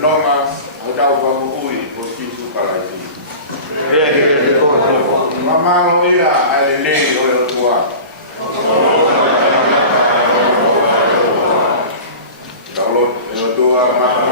nonga o tau whamu ui po Tisu Kalaiti. Mamalo ia ale lei o e o tua. Kalau e o tua maka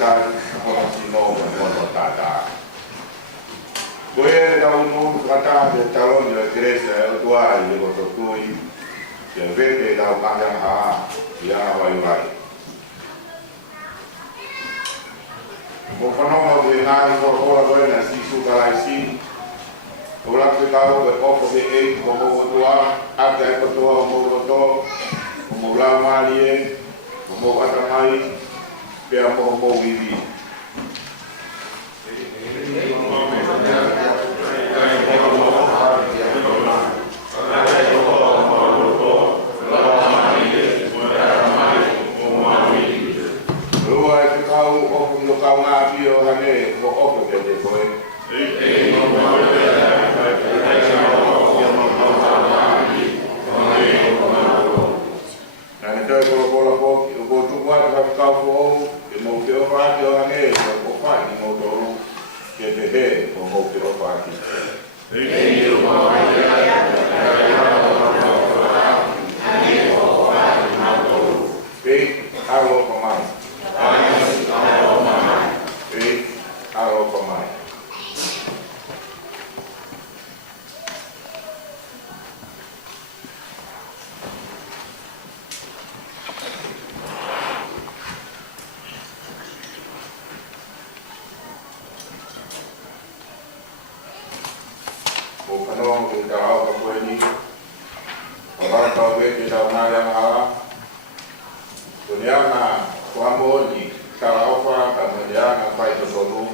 tan orang sino mengono tata. Boleh daun kata de calon de Teresa tua de Botoi. De vete daun kandang ha ya wai. Mokono de ngai ko ora buena si su kalaisi. Ora que caro de poco de como tua ata ko tua mo to como la malie como atamai pe mo vivi. Kau ngapi orang ni, kau apa kerja kau? Nanti kalau kau cuma dapat kau mau kau apa orang ni, kau apa mau dorong kerja kau mau kau apa? Halo pemain. Halo pemain. Bukan kita awak kau ini. Orang kau ini dalam yang haram. Dunia na kuambo ni kalau apa kamu jangan apa itu solu.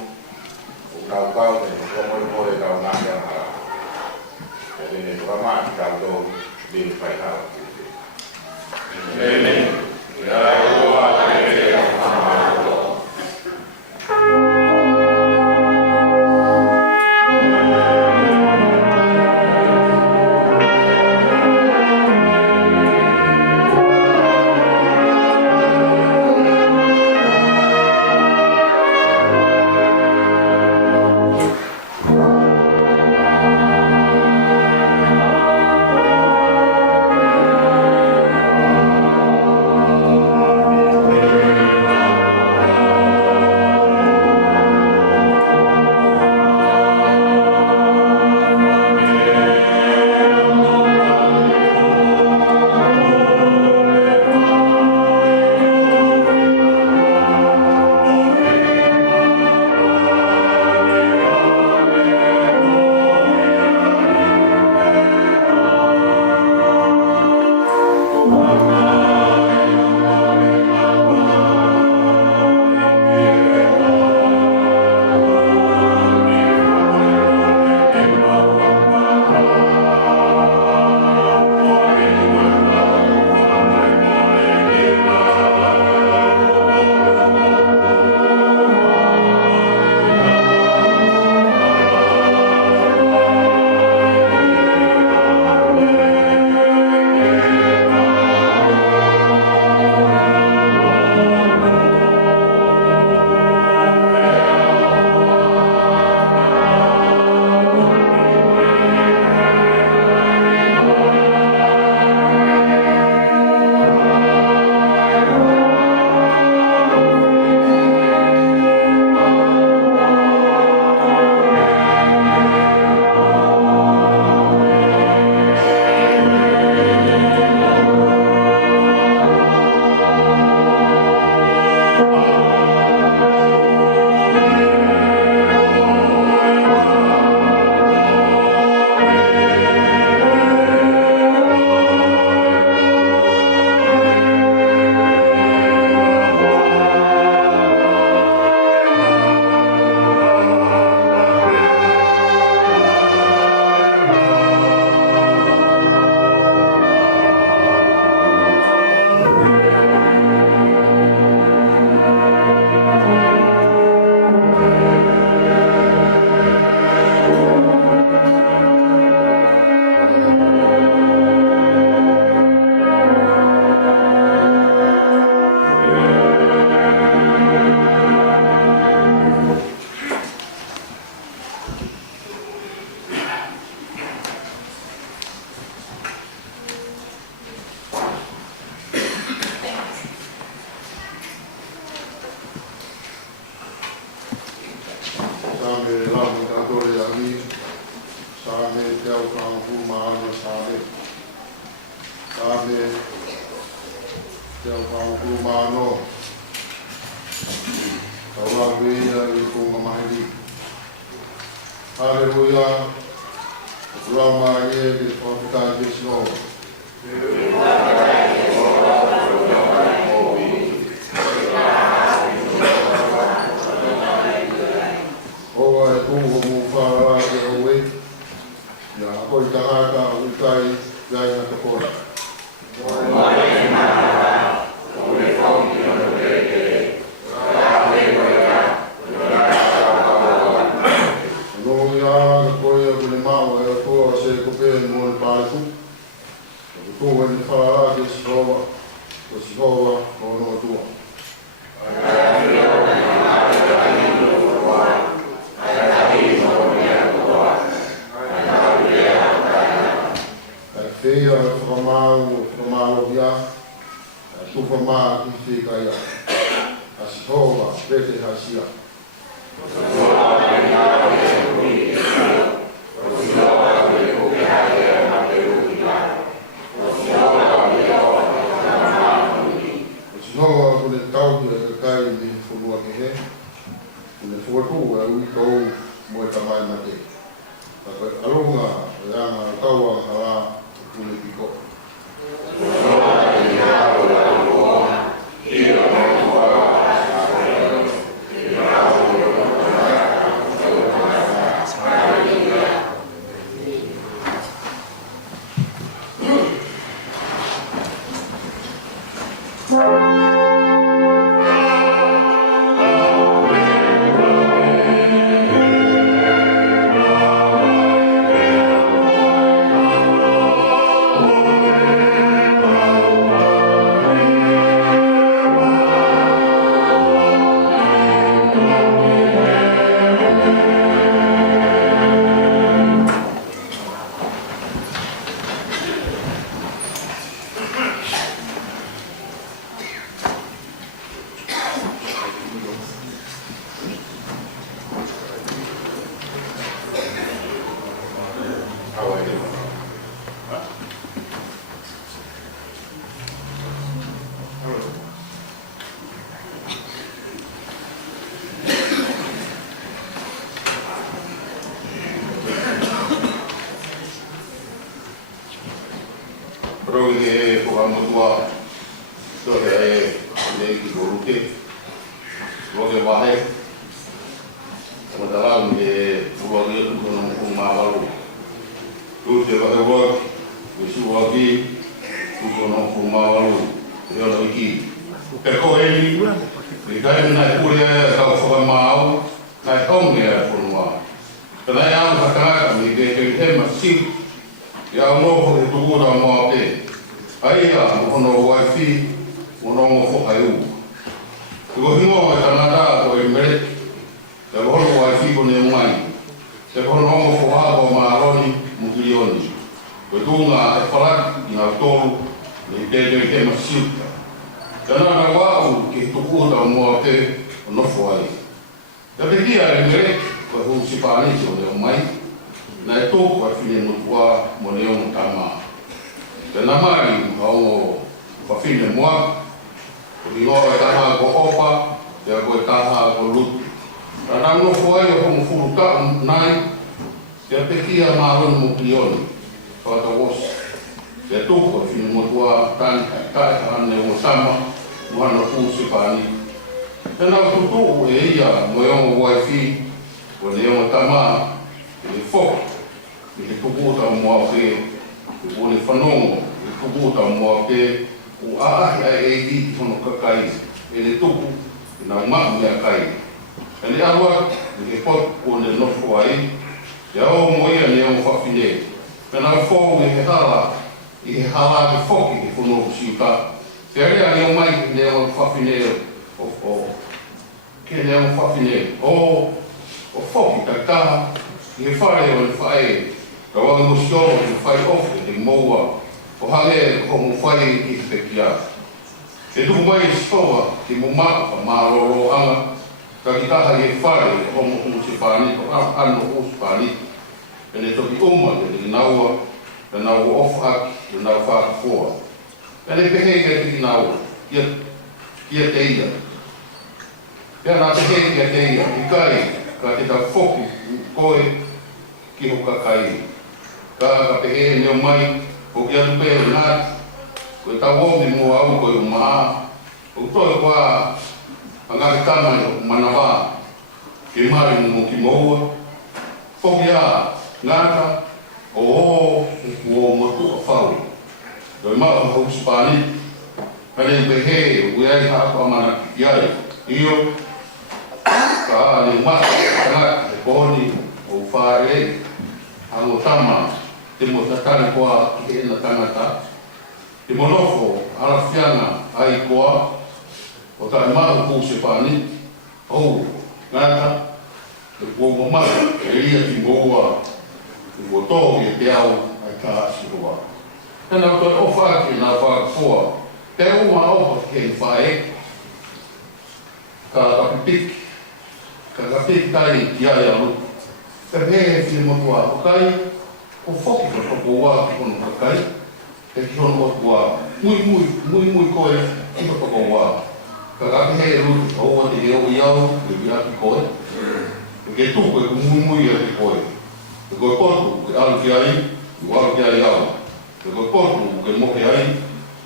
Kau ni kamu dalam yang haram. Jadi ni lama kalau di haram. Amen. Ya Allah. me lamu tātore ami, sāme te au kāngu maana sāme. Sāme te au kāngu maano. Taura veia i kōnga mahiri. Haleluia. Rama ye de Pofita Vishno. Oa e tūho mō whāra te oe. Ia koi tahaka utai gai na te kora. Kakitaha i whare, homo se whāni, o ano o se whāni. E ne toki uma, e naua, e naua ofa aki, e naua whākafua. E ne pehe ke naua, kia te ia. Pea nā pehe kia te ia, i kai, ka te ka whoki, koe, ki hoka kai. Ka pehe neo mai, o kia tupe o nāti, ko e tau o me mua au koe o maa, o toi koa, angake tamai o manawa, ke mare mo ki moua, whoki a, ngata, o motu a whau. Doi maa o hau Spani, kare i pehe, o iai hako amana ki iai, io, ka a ni maa, ngata, e koni, o whare, hango tama, te mo tatane koa ki ena tangata, te monofo, arafianga, ai koa, o tae maa o se Spani, o ngata, te kua mamai, e ria ki moua, te kua tō ki te au, ai ka asiroa. Tēnā koe o whāki nā whākafua, te ua opa kei whae, ka kapipiki, ka kapipiki tai ki ai alu, te pehe ki motua o kai, o whoki ka toko wā ki kono ka kai, te ki hono o wā, mui koe ki ka toko wā. Ka kapehe ruti, o ua te heo iau, ke wiraki koe, ke tuko e mui e te koe. Te koe potu, ke alu ki ai, i waru ki ai au. Te koe potu, ke mohe ai,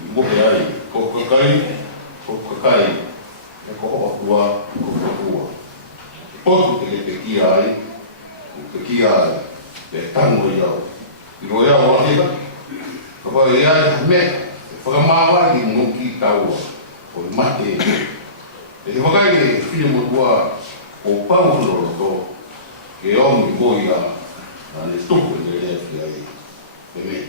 i mohe ai. Ko kakai, e ko oa tua, ko tua. Potu te kia ai, te kia ai, te tango i au. I roe au ahira, ka whae e ai me, e whakamāwai i ngoki taua, o i mate. E te whakai e whine mo tua, o pauhuro to, ke omi moi a, ane tuku e rea ki ai, e me.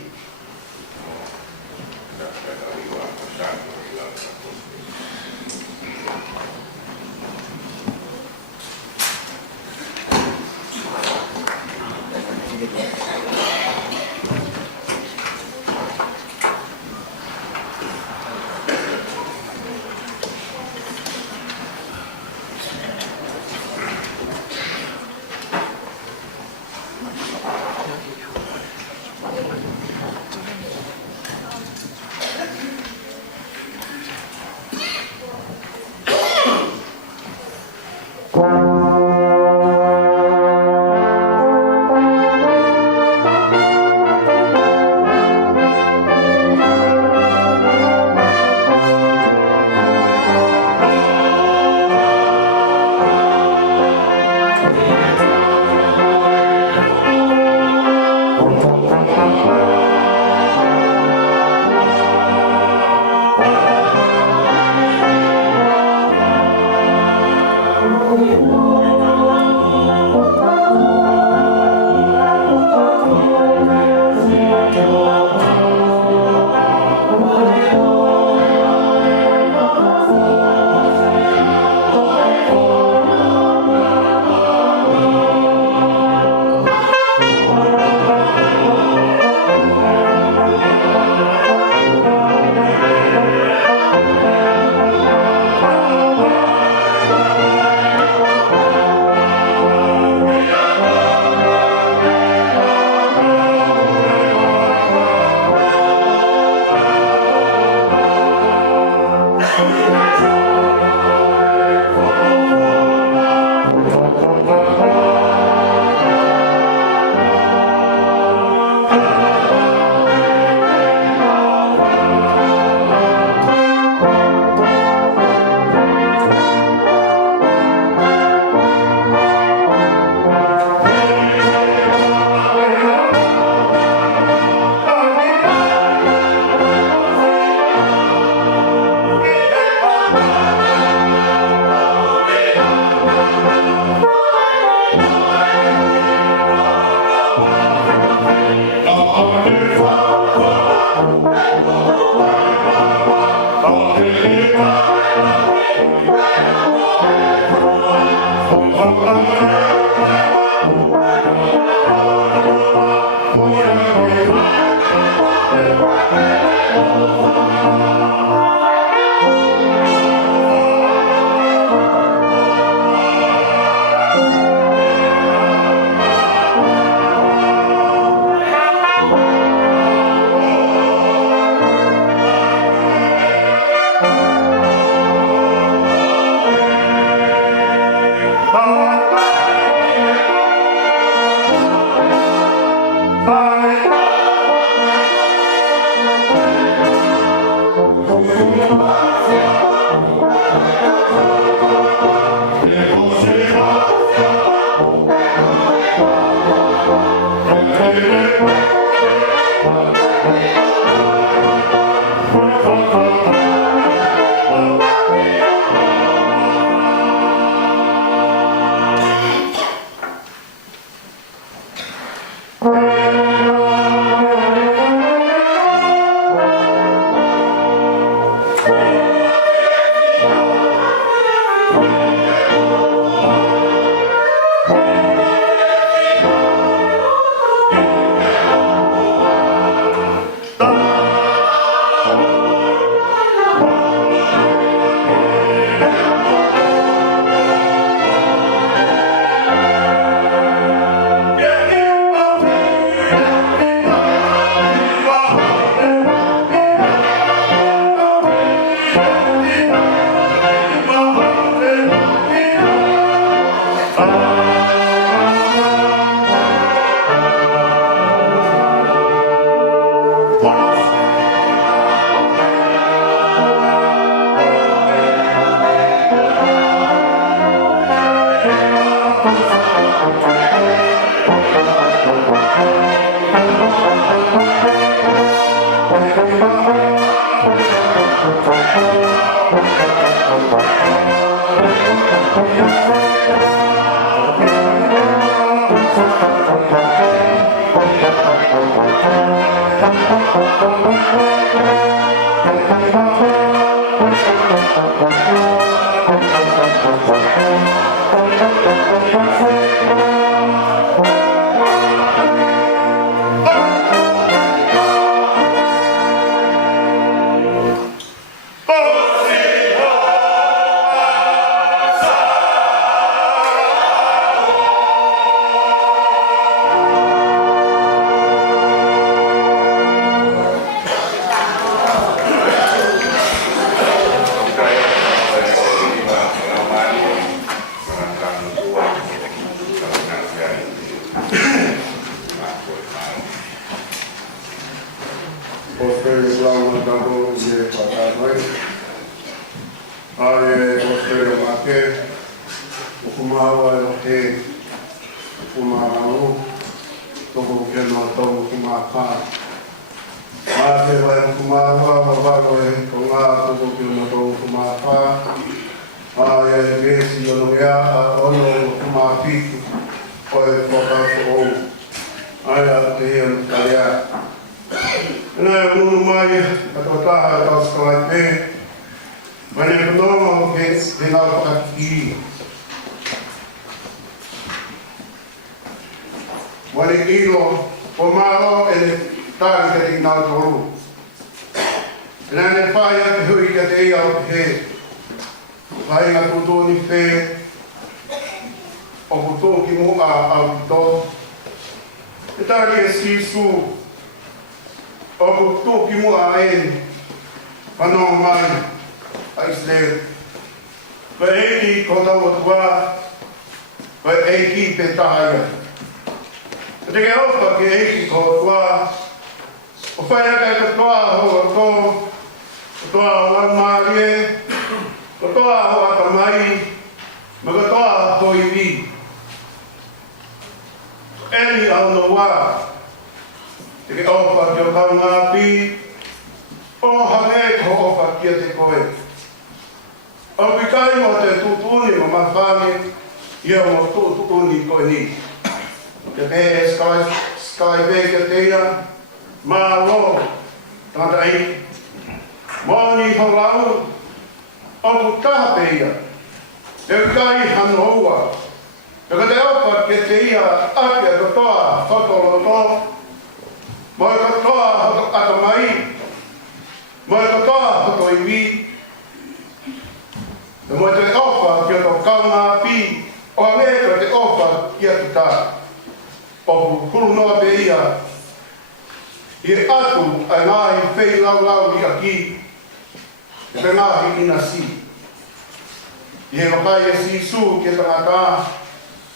I he makai e sisu ke tangata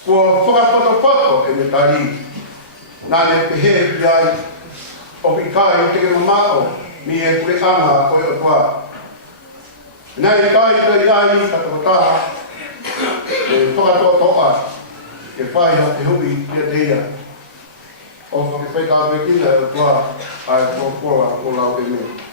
kua whakapoto e me tari. Nā le pehe iai o pikai te ke mamako mi e kure anga koe o tua. Nai kai te iai takotā e whakatoa ke whai ha te hui kia teia. O whakawheka wekina e o tua ai kua o lau e me.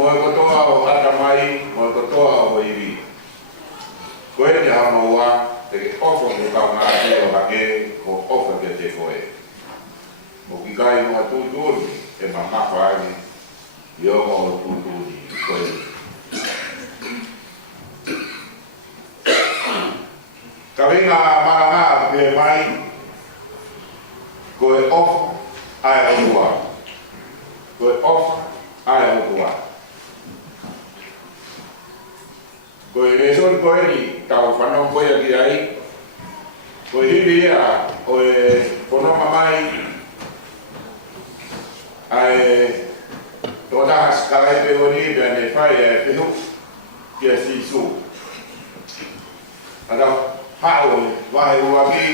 mo ko toa o ata mai, mo ko toa o iri. Koe te hano wa, te ofo mo ka ngā te o hake, ko ofo ke te koe. Mo ki kai mga tūtūni, e ma mawhaani, i o mo tūtūni, koe. Ka winga maranga pe mai, koe ofo ai o tua. Koe ofo ai o tua. Koe reson koe ni, tau whanau koe aki ai, koe hiri ia, koe whanau mamai, ai tōna skalai pe oni, bea ne whai e whihu, kia si su. Ana, hao, wahe uaki,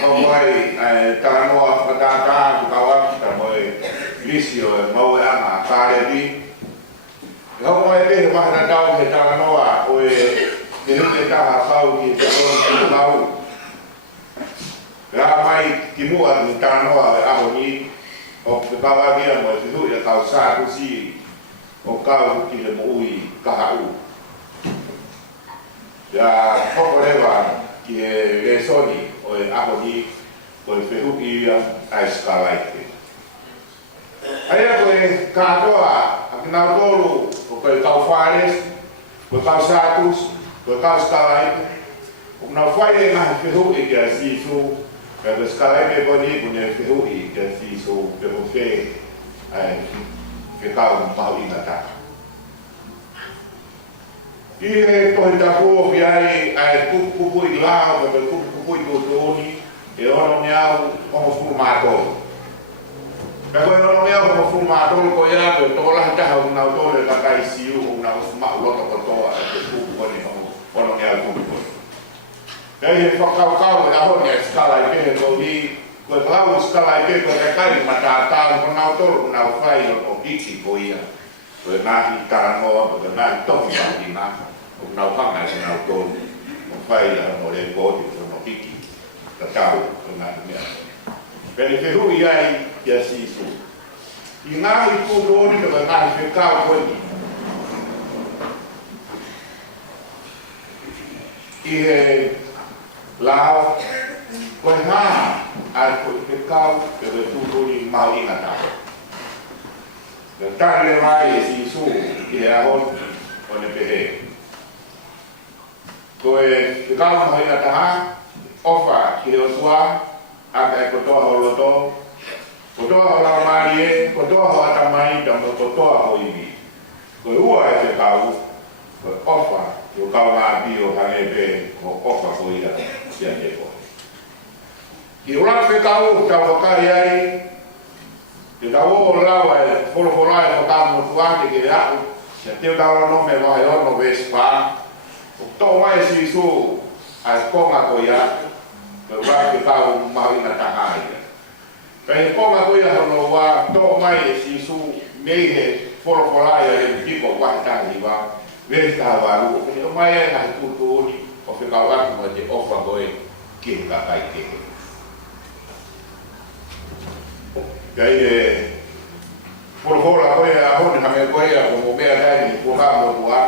mawai, taranoa whataka, kukawaki, tamoe, lisio, maue anga, kārepi, Hau mai te mahana tau he taranoa o te hute taha whau ki te koro ki lau. Rā mai ki mua ni taranoa e aho ni o te kawagia mo e te hui a kau sāku si o kau ki le mo ui kahau. Ia hoko rewa ki he resoni o e aho ni o e whehuki ia ai skalaite. Aia koe kātoa a ki nau tolu o koe kau whares, koe kau sātus, koe kau skalaite. O nau whai e ngahi whehui ki a sisu, ka koe skalaite koni kune whehui ki a sisu, pe mo whe kau mahu inga taka. I he koe tapu ki ai kupu i lao, ka koe kupu i tōtoni, e ono ni au komo furu mātoro. Ka koe ono mea ko fu mātoro ko ia koe tōla taha o nau tōle kakai siu o nau mao loto kotoa e te kuku koni ono mea kuku koni. Kei he whakaukau e aho ni a skala i pehe ko hi, koe klau skala i pehe koe kari matātāu ko nau tōle ko nau whai o hiki ko ia. Koe nahi taranoa, koe nahi tohi waki nā, o nau hanga ko nau tōle, o whai a mo re kōti ko no hiki, ka tau ko nahi mea. Pene whehui ai ki a sisu. I ngāhi kūroni ka ngāhi whekau koeni. I he lao, koe hā ai koe whekau ka koe tūroni mau inga tāko. Ka tāre mai e sisu ki he ahon o ne pehe. Koe whekau mau inga taha, ofa ki he otua, aka e kotoa ho loto, kotoa ho lau marie, kotoa ho atamai, tamo kotoa ho iwi. Koe ua e te kau, koe ofa, yo kau ngā bio hangepe, ko ofa ko ira, sia te koe. I urak te kau, tau wakari ai, te tau o lau e wholoforai ko tamu tuante ke au, se teo tau no me wahe ono vespa, o tō mai si su, ai konga ko ia, koe urak te kau mahi na tahai. Kai konga koe hono wa tō mai e sisu mei he wholoforai e tiko wahitahi wa vesta waru. Kani o mai e ngahi kūtūni o whekau aku ma te ofa koe ki he kakai kehe. Kai e wholofora koe a hone hame koe a o mo mea tani kua mo tua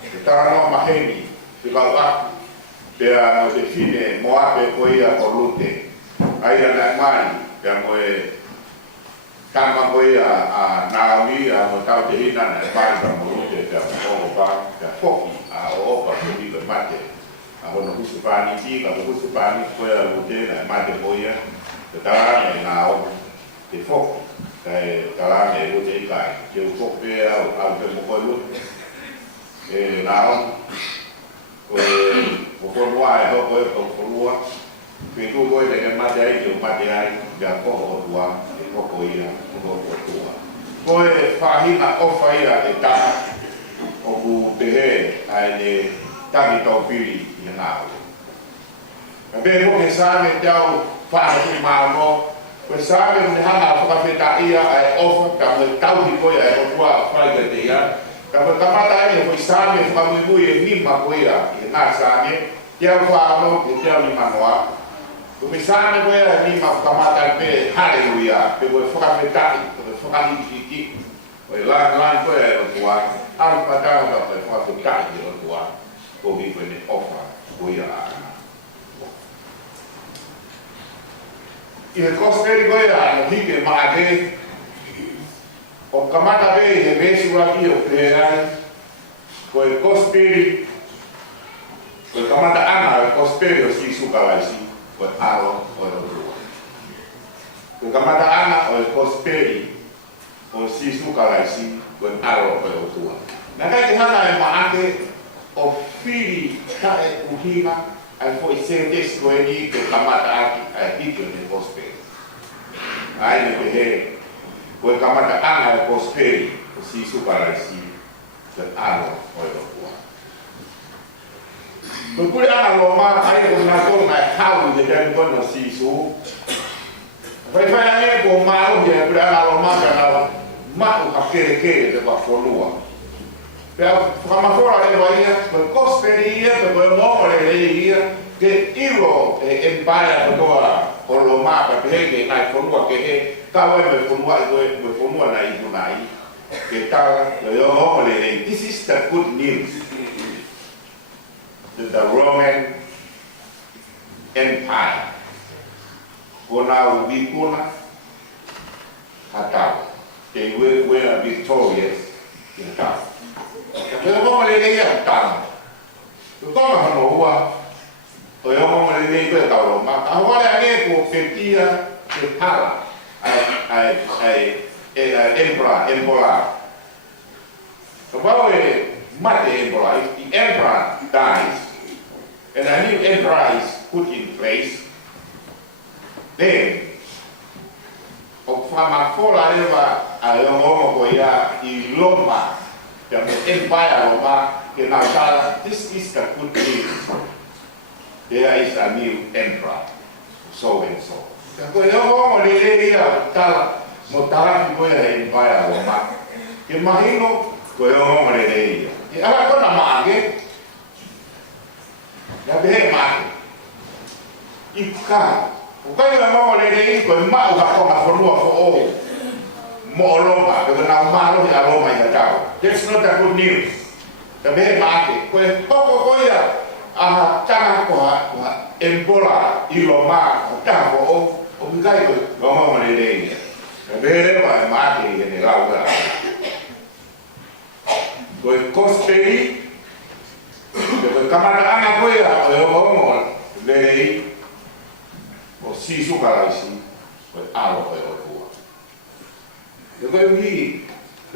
te taranoa maheni whekau aku pea no te fine mo ape koe a o lute. Ai ana mai ka moe tama koe a Naomi a mo tau te hina na e mai ka mo lute ka o pa ka foki a o opa ko ni ka mate a hono husu pani ti ka husu pani koe a lute na e mate koe te tara me Naomi te foki ka e tara me lute i kai ke u foki pe au te mo koe lute e Naomi koe o konua e ho koe o konua Pintu koe te mate ai ki o mate ai kia koho o tua, e koko ia, koko o tua. Koe whahina ofa ia e taha o ku pehe ai ne tangi tau piri i ngāo. Ka me ho he sāme te au whahatu māno, koe sāme ne hanga whakawheta ia ai ofa, ka me tauhi koe ai o tua whaiga te ia. Ka me kamata ai e koe sāme whakamui e nima koe ia i ngā sāme, te au whāno e te au ni manoa. Ko me sāne koe a ni ma whakamata pe hare uia, pe koe whakawhetai, koe whakahiki, Oi lan koe e o tua, alpa tau ka pe whatu kai o tua, ko hi koe ne ofa, ko ia ana. I he kosperi koe a no hike maake, o kamata vei he mesu aki o peherai, ko e kosperi, ko e kamata ana o kosperi o si sukalaisi, ko e alo o e tua. Ko kamata ana o e kosperi, o si sukalaisi, ko e alo o e tua. Na kai te hana e maake, o whiri ka e uhinga, ai foi se tes ko e ni te kamata aki, ai hike o ne kosperi. Ai ne pehe, ko e kamata ana e kosperi, o si sukalaisi, ko e alo o e tua. Ko kure ana lo ma ai o na ko na hau de den kono si su. Vai ane ko ma o ye kure ana lo ma ka na ma o ka kere te ba fonua. Pero kama fora le vai ko kosperi e ko mo le ia ke ilo e empire ko o lo ma ka pe ke na fonua ke he ka wa me fonua me fonua na i bunai. Ke ta yo mo le this is the good news. The Roman Empire. Kona ubikuna hatau. They were victorious in town. Pero como le leía tan. Tu toma hano hua. O yo como le leía to tau ma. Ahora ane ko fetia de pala. Ai emperor. So bawe mate emperor. The emperor dies. And a new emperor is put in place. Then, o whamafola rewa a yongomo ko ia I Roma, the empire Roma, ke nā tala, this is the good news. There is a new emperor, so and so. Ko yongomo le ia tala, mo tala ki ko ia empire Roma. Ke mahino, ko yongomo le ia. Ke ala kona maage, ya behe maki. Ika. O kai la mo le nei ko ma u ka ko fonua ko o. Mo Roma, ko na malo ya Roma ya tao. That's not a good news. Ya behe maki. Ko ko ya a tanga ko embola I Roma, ta ko o kai ko mo le nei. Ya behe ba maki ne la uga. Ko kosperi Pero kamata ana ko ya o mo le o si sukalaisi o alo o tua. Yo ko mi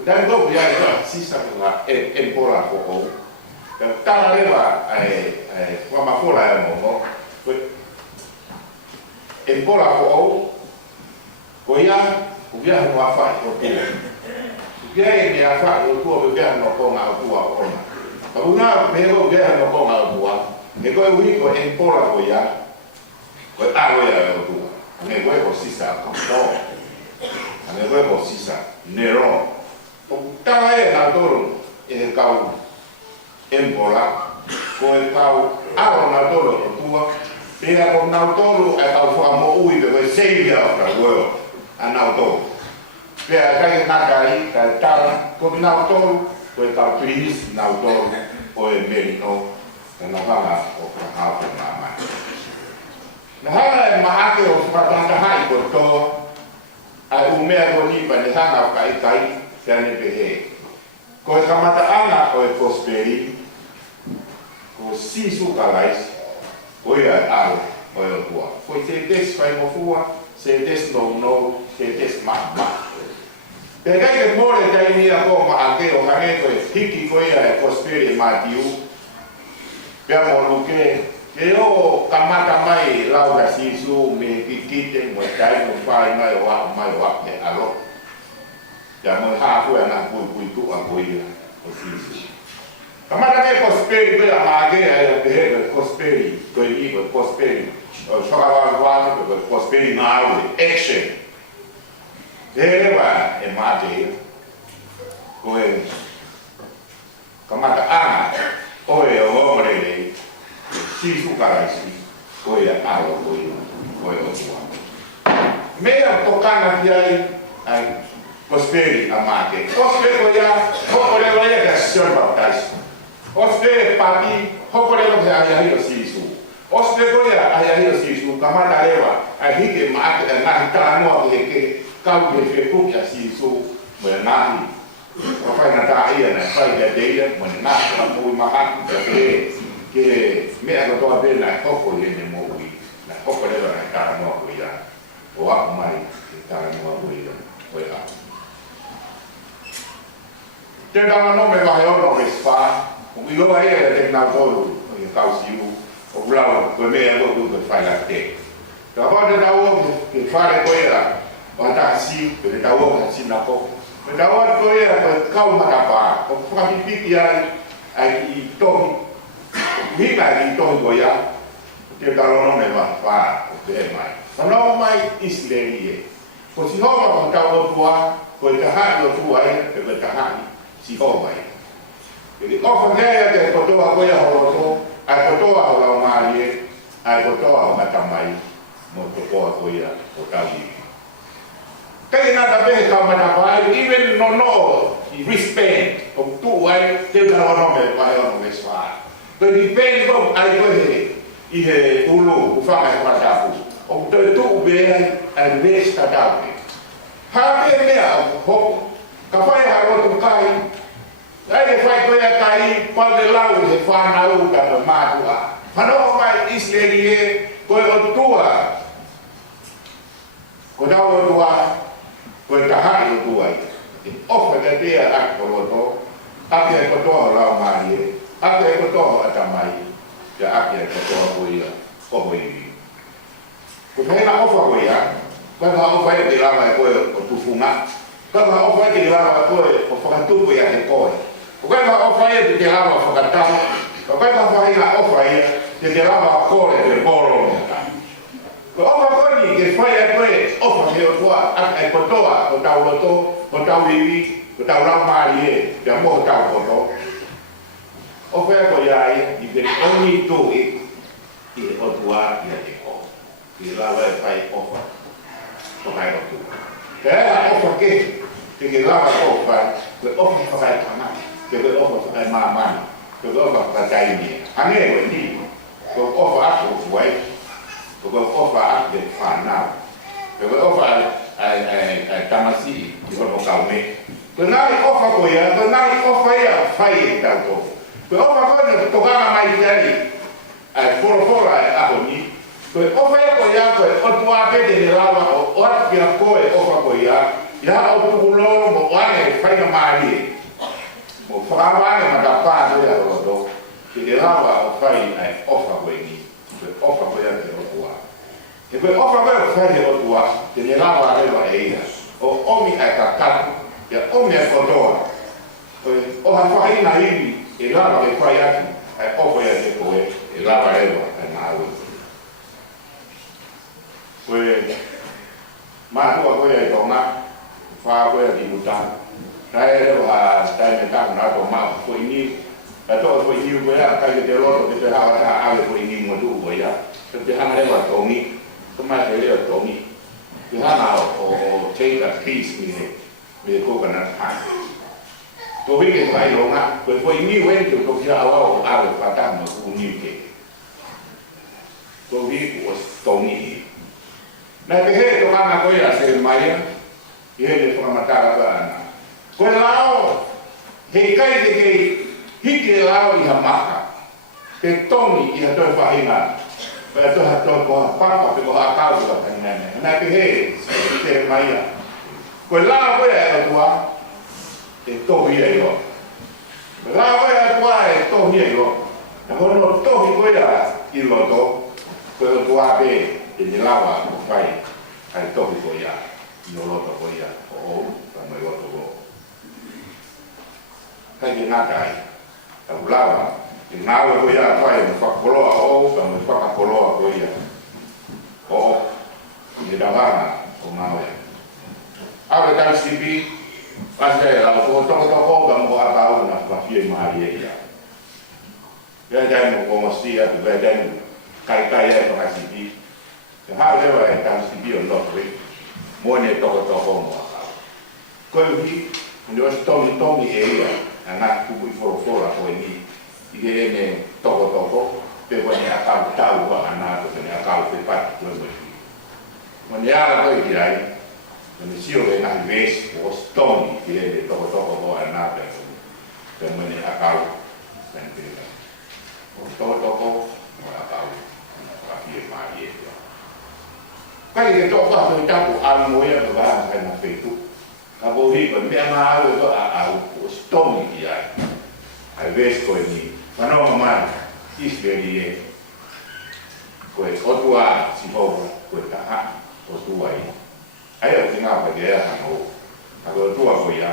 dan do ya si sa la empora ko o. Ya tala leva wa mafora ya mo ko empora ko o ko ya no afa o tua. Ya ni afa o tua o ya no ko na tua o na. Kabuna mego ya no ko na tua. Ne ko wi ko empora ko ya. Ko alo ya o tua. Ne ko sisa ko. Ne ko sisa nero. O tala e na toro e kau empola ko e kau alo na toro o tua. Pena ko na toro e kau fo mo ui de savior of the world. Ana toro. Pea kai na kai ka tala ko na toro ko e kau please na toro o e merino na hanga o ka hapo na mai. Na hanga e maake o whakatanga hai ko tō, ai umea ko nipa ne hanga o kai tēne pehe. Ko e kamata ana o e kosperi, ko si sukalais, ko ia alo o e tua. Ko i te tes whai mo fua, se tes no, se tes ma. Te kai ke more tai nia ko maake o hange ko e hiki ko ia e kosperi e matiu, pia mo luke, ke o kamata mai lau ka sisu me kikite mo tai mo whai mai o e alo. Ya mo hafu e na pui tu a koia o sisu. Kamata ke kosperi ko ia maage e pehe kosperi, ko i iwa kosperi. O shokawa ko kosperi maau action. Dewa e mate ko e kamata ana o e o morele si sukalaisi ko e alo ko e o tua. Mea tokana ki ai Osperi amate. Osperi ya hokore ya ka sion baptise. Osperi papi hokore ya ya sisu. Osperi ya ya sisu kamata lewa ahike ma na tano ke kau de ku ya sisu menahi. Apa yang ada ia na fai ya dia menah kamu makan ke me aku tu ada na hokore ni mo wi. Na hokore ya tano ya. Wa mai tano ya. Oya. Tentang no me vai ono me fa, o mi lo vai e te na todo, o causiu, o blau, o me e o que fai la te. Da volta da o que fare coisa, o ta si, que da o si na po. Da o coisa que calma da pa, o fa mi pipi ai i to. Mi ga i to goia. Te da no me va fa, o te mai. No mai islerie. O si no va ta o tua, ko ta ha lo tua e te ta ha. Si vai. Jadi ofa gaya ke kotoa ko ya holoto, ai kotoa hola mali, ai kotoa matamai, mo kotoa ko ya otali. Kaya na tabe ka matamai, even no respect of tu ai te na no me vai no me swa. To depend on ai ko he i ulu ufa ai kwa tapu. O to tu be ai besta tapu. Ha be me ho kapai haro tu kai. Ai fai koia kai pale lau he whanau ka matua. Whanau mai islerie koe o tua. Ko tau o tua, koe tahai o tua. Ofa te tea ak koloto, ake e kotoa lau marie, ake e kotoa atamai, te ake e kotoa koia, koho iwi. Ko pehena ofa koia, koe ka ofa e te lama e koe o tufunga, koe ka ofa e te lama e koe o whakatupu ia te koe. Koe ka ofa e te lama o whakatau, koe ka ofa e te lama o kore te boro. Ko ofa koni ke whai e koe ofa me o tua, e kotoa, o tau loto, o tau iwi, o tau lau maari e, te mo tau koto. Ofa e koe ai, i ke oni tu i o tua i a te ko. I lawa e whai ofa, o kai o tua. Ke ea ofa ke lawa o whai, koe ofa whai tana, ke koe ofa whai maamani, koe ofa whai taimi. Hange e koe ni, koe ofa ako whai, koe ofa ako de whanau. Koe ofa tamasi i hono kaume. Koe nai ofa koe ia, koe nai ofa ia whai e tau tō. Koe ofa koe tokanga mai tiari, fora e aho ni. Koe ofa ia koe ia koe otua pete ni rawa o atu kia koe ofa koe ia. Ia au tukuloro mo ane whainga maari e. Mo whakawane matapaa koe a roto. Ke te rawa o whai ai ofa koe ni. Koe ofa koe ia te otua. E koe ofa koe o whai te otua, te ne rawa rewa e ia. O omi ai kakatu, ia omi ai kotoa. Koe oha whai na iwi, e rawa e whai atu, ai ofa ia te koe, e rawa rewa ai maawe. Koe mātua koe ai tonga, whaa koe a tinutanga. Rai rewa tai me tāku nā tō mau koe ni. Ka tō koe ni koe a kai te roto te te hawa taha awe koe ni mo tuu koe a. Te hana rewa tongi, te mai te rewa tongi. Te hana o take a piece me coconut hana. Tō hike kai ronga, koe ni wentu tō kia awa o awe whatama ku ni ke. Tō hike o tongi. Nā te he tō kanga koe a se maia, i he te whakamatara ka ana. Koe lao, he kai te kei hike lao i ha maka. Te tongi i ha toi whahinga. Pea toi ha toi koha papa pe koha akau ka tanene. Nā te he, te maia. Koe lao koe a tua, e tohi e io. Koe lao koe a tua e tohi e io. Na kono tohi koe a i loto, koe o tua pe, e ni lawa o whai, ai tohi koe a, i o loto koe a, o ou, ka mai loto ko. Kai ki ngātai, ka ulawa, i ngāwe koe a whai, me whakapoloa o ou, ka me whakapoloa koe a. O o, i rawanga o ngāwe. Awe tau sipi, pasa e lau toko ka mo a kau na whawhie maari e ia. Pea tai mo komosia, pea tai mo kai e whakasipi. Te hao rewa e tau sipi o notwe, mo ne toko mo a kau. Koe uhi, ni o tongi e ia, a ngā kupu I whorofora koe ni, I ke ene toko, pe koe ni a tau wa anā koe ni a kau pe pati koe mo I. Mo ni ala koe ki rai, mo ni sio e ngā vesi o tongi ki ene toko ko anā pe mo ni a kau pe ni pe. O toko, mo a kau, a fie maa ie. Kai ke toko a koe tapu a moia pe waha kai na peitu. Ka bohi koe mea maa au e ko a au o tongi ki ai. Ai vesi koe ni, whanau mamani, Israeli e, koe otua si hova, koe taha, otua I. Ai au te ngā pake ea hano, a koe otua koe ia.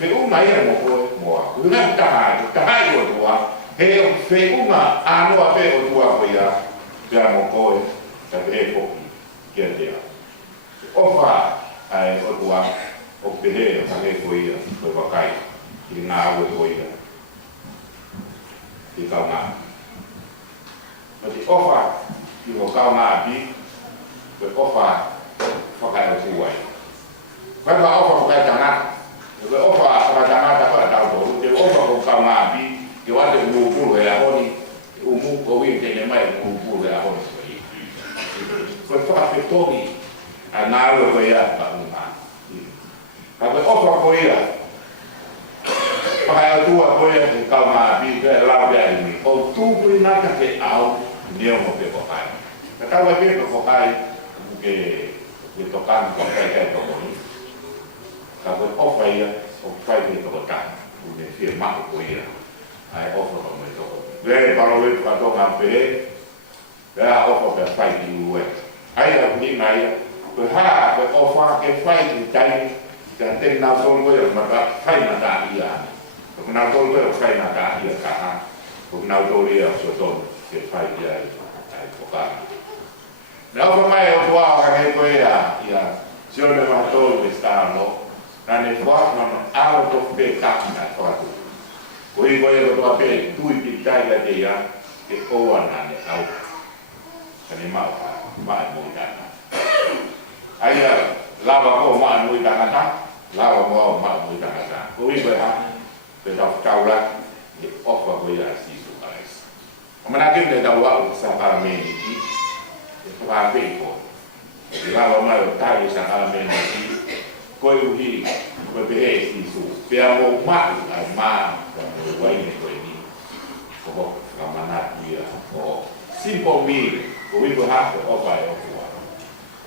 Whiunga ia mo koe, moa, koe ngā taha I otua, he o whiunga anoa pe otua koe ia, pia mo koe, ka te he poki, kia te a. Ofa ai otua, o pehe o take koe ia, koe wakai, I ngā aue koe ia. I kau ngā. O te ofa I o kau ngā api, koe ofa whakai o tuai. Koe wha ofa whakai tangata, koe ofa whakai tangata wha tau tohu, te ofa o kau ngā api, ke wate umupuru he ahoni, umu o win tene mai umupuru he ahoni. Koe whakawhetongi a ngā ue koe ia ka unga. Ka koe ofa koe ia, Pakai tua koe e kau ngā api, koe lau bea imi. O tūpui naka ke au, nio mo pe kokai. Ka tau e pe kokai, ke tokani kokai kai toko ni. Ka koe ofa ia, o kai pe toko tani. Une fie mako koe ia. Ai ofa ko me toko. Vei paro wetu ka tonga pe, vea ofa pe whai ki ue. Ai a kuni nga ia, koe haa koe ofa ke whai ki taini, ka teni nā tōru koe o maka whai na tā ia. Kung nau tolu koe o whai nā kāhia kaha, kung nau tolu ia o sotonu, ke whai ia ai pokana. Nā upa mai o tua o kakei koe ia sione maha tolu e stāno, nā ne whakmano alo tofu pe kakina e whakatu. Ko I koe o tua pe tui pi taila te ia, ke oa nā ne au. Ka ne mau ka, mai mui tāna. Aia, lawa ko mai mui tāngata, lawa ko mai mui tāngata. Ko I koe ha, pe tau taula e ofa koe ia si su karais. O mana kemne tau wau sa parameni ki, e whakapei ko. E lawa mai o tai sa parameni ki, koe uhi, koe pehe si su. Pea mo matu ai maa, ka mo waine koe ni. Ko ka manatu ia, o simple meal, ko wiko hake ofa e ofua.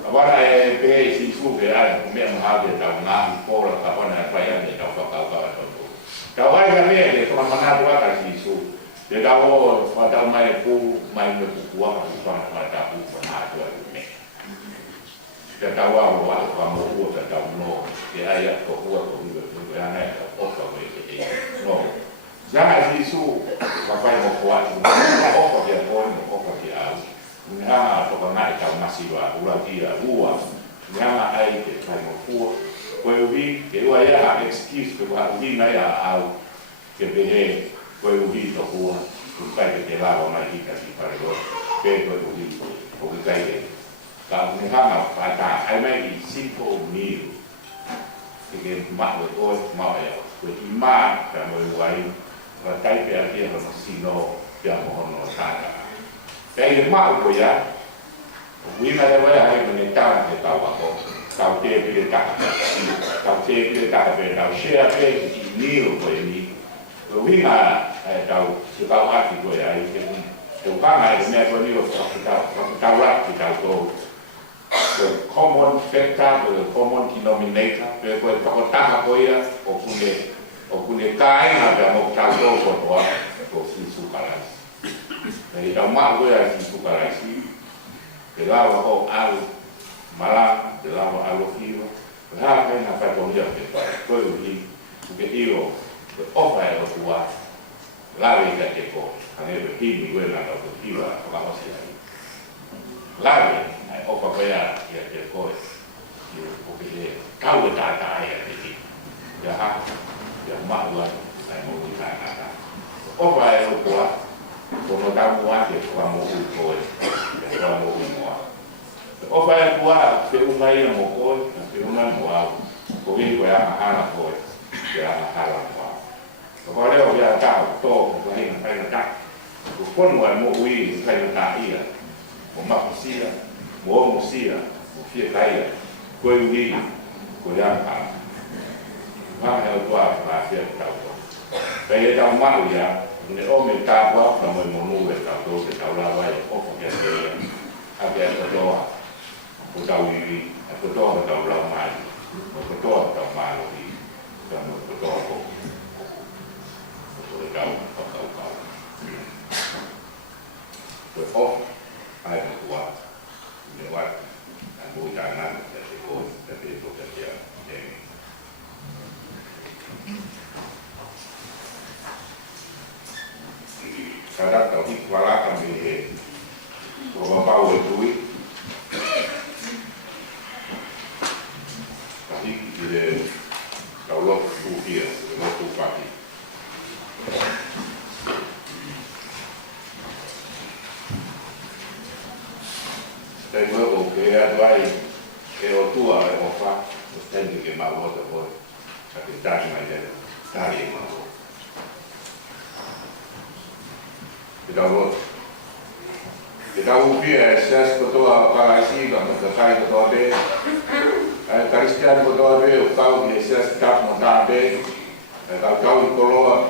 Ka wara e pehe si su ke ai, ko mea mahake tau ngahi pora ka wana e whaiane tau whakauka e totu. Kau ai ka mea le kama manatu aka si su. Te kau o whatau mai pu, mai me pukua ka si whana whatau pu manatu aka me. Te kau au watu ka mo ua ka kau no. Te ai ako ua ko hiwa hiwa ya nai ka oka we te e. No. Zanga si su, wapai mo kuatu. Ka oka ki a koi mo oka ki au. Nganga toka nai kau masiwa, ura ki a ua. Nganga ai te kai mo kua. Koe uhi, ke ua ia ha excuse ke ua uhi mai a au ke pehe koe uhi to kua ku kai ke te lawa mai hika si pare roa pe koe uhi o ke kai ke ka uhi hanga pata ai mai I simple meal ke mawe koe mawe au koe I maa ka moe uai ka kai pe a kia kama sino pia mohono tata kai ke maa koe ia uhi mai wai hai mene tāna ke tau wako tau te pire taka, tau te pire taka pe tau share pe I niro koe ni. Koe winga tau se tau ati koe ai, te upanga e mea koe ni o tau raki tau kou. Koe common factor, koe common denominator, pe koe toko taka koe ia, o kune kāinga pia mo tau kou kotoa, ko si sukaraisi. Nei tau maa koe ai si sukaraisi, te lawa ko au, Mala, te lawa alohiwa, ko haa kai na whaitohia ke whai, koe uhi, uke iro, ke ofa e o tua, lawe ka te ko, kanewe himi koe na tau hiwa, whakahosi ai. Lawe, ai ofa koe a ia te koe, uke he, kau e tāta ai a te ki. Ia ha, ia mahua, ai mōti tātata. Ofa e o tua, kono tau mua ke whamohu koe, ke whamohu mua. O whae kua, te unga ia mo koe, te unga mo au. ko vi ko ya ala ko ya ala ko ko le o ya ta to ko ni na kai na ta ko kon wa mo ui kai na ta ia o ma sia mo sia mo fie kai ko ui ko ya ta ma he o tua ma fie ta ko pe ya ta ma ya ne o me ta wa na mo mo ve ta to se ta la wa o ko ya ke a ya ta do ko ta ui ko to ta la ma ko to ta ma lo di ta mo ko to ko ko ta ko rồi ốp ai mà qua để qua anh mua trả năng để cô để cô để sau đó tàu đi qua lá cầm về rồi bao về túi tàu đi về tàu lốp tu kia lốp tu qua đi Tại bữa bộ kia đoái cái ô tua ở ô phát tên thì cái màu đó thôi cái trái này đây trái gì mà cái đầu phía xét của tôi vào lại xí còn cái cái của tôi đây cái xét của tôi đây cao thì xét cắt một đàn đây cái cao của tôi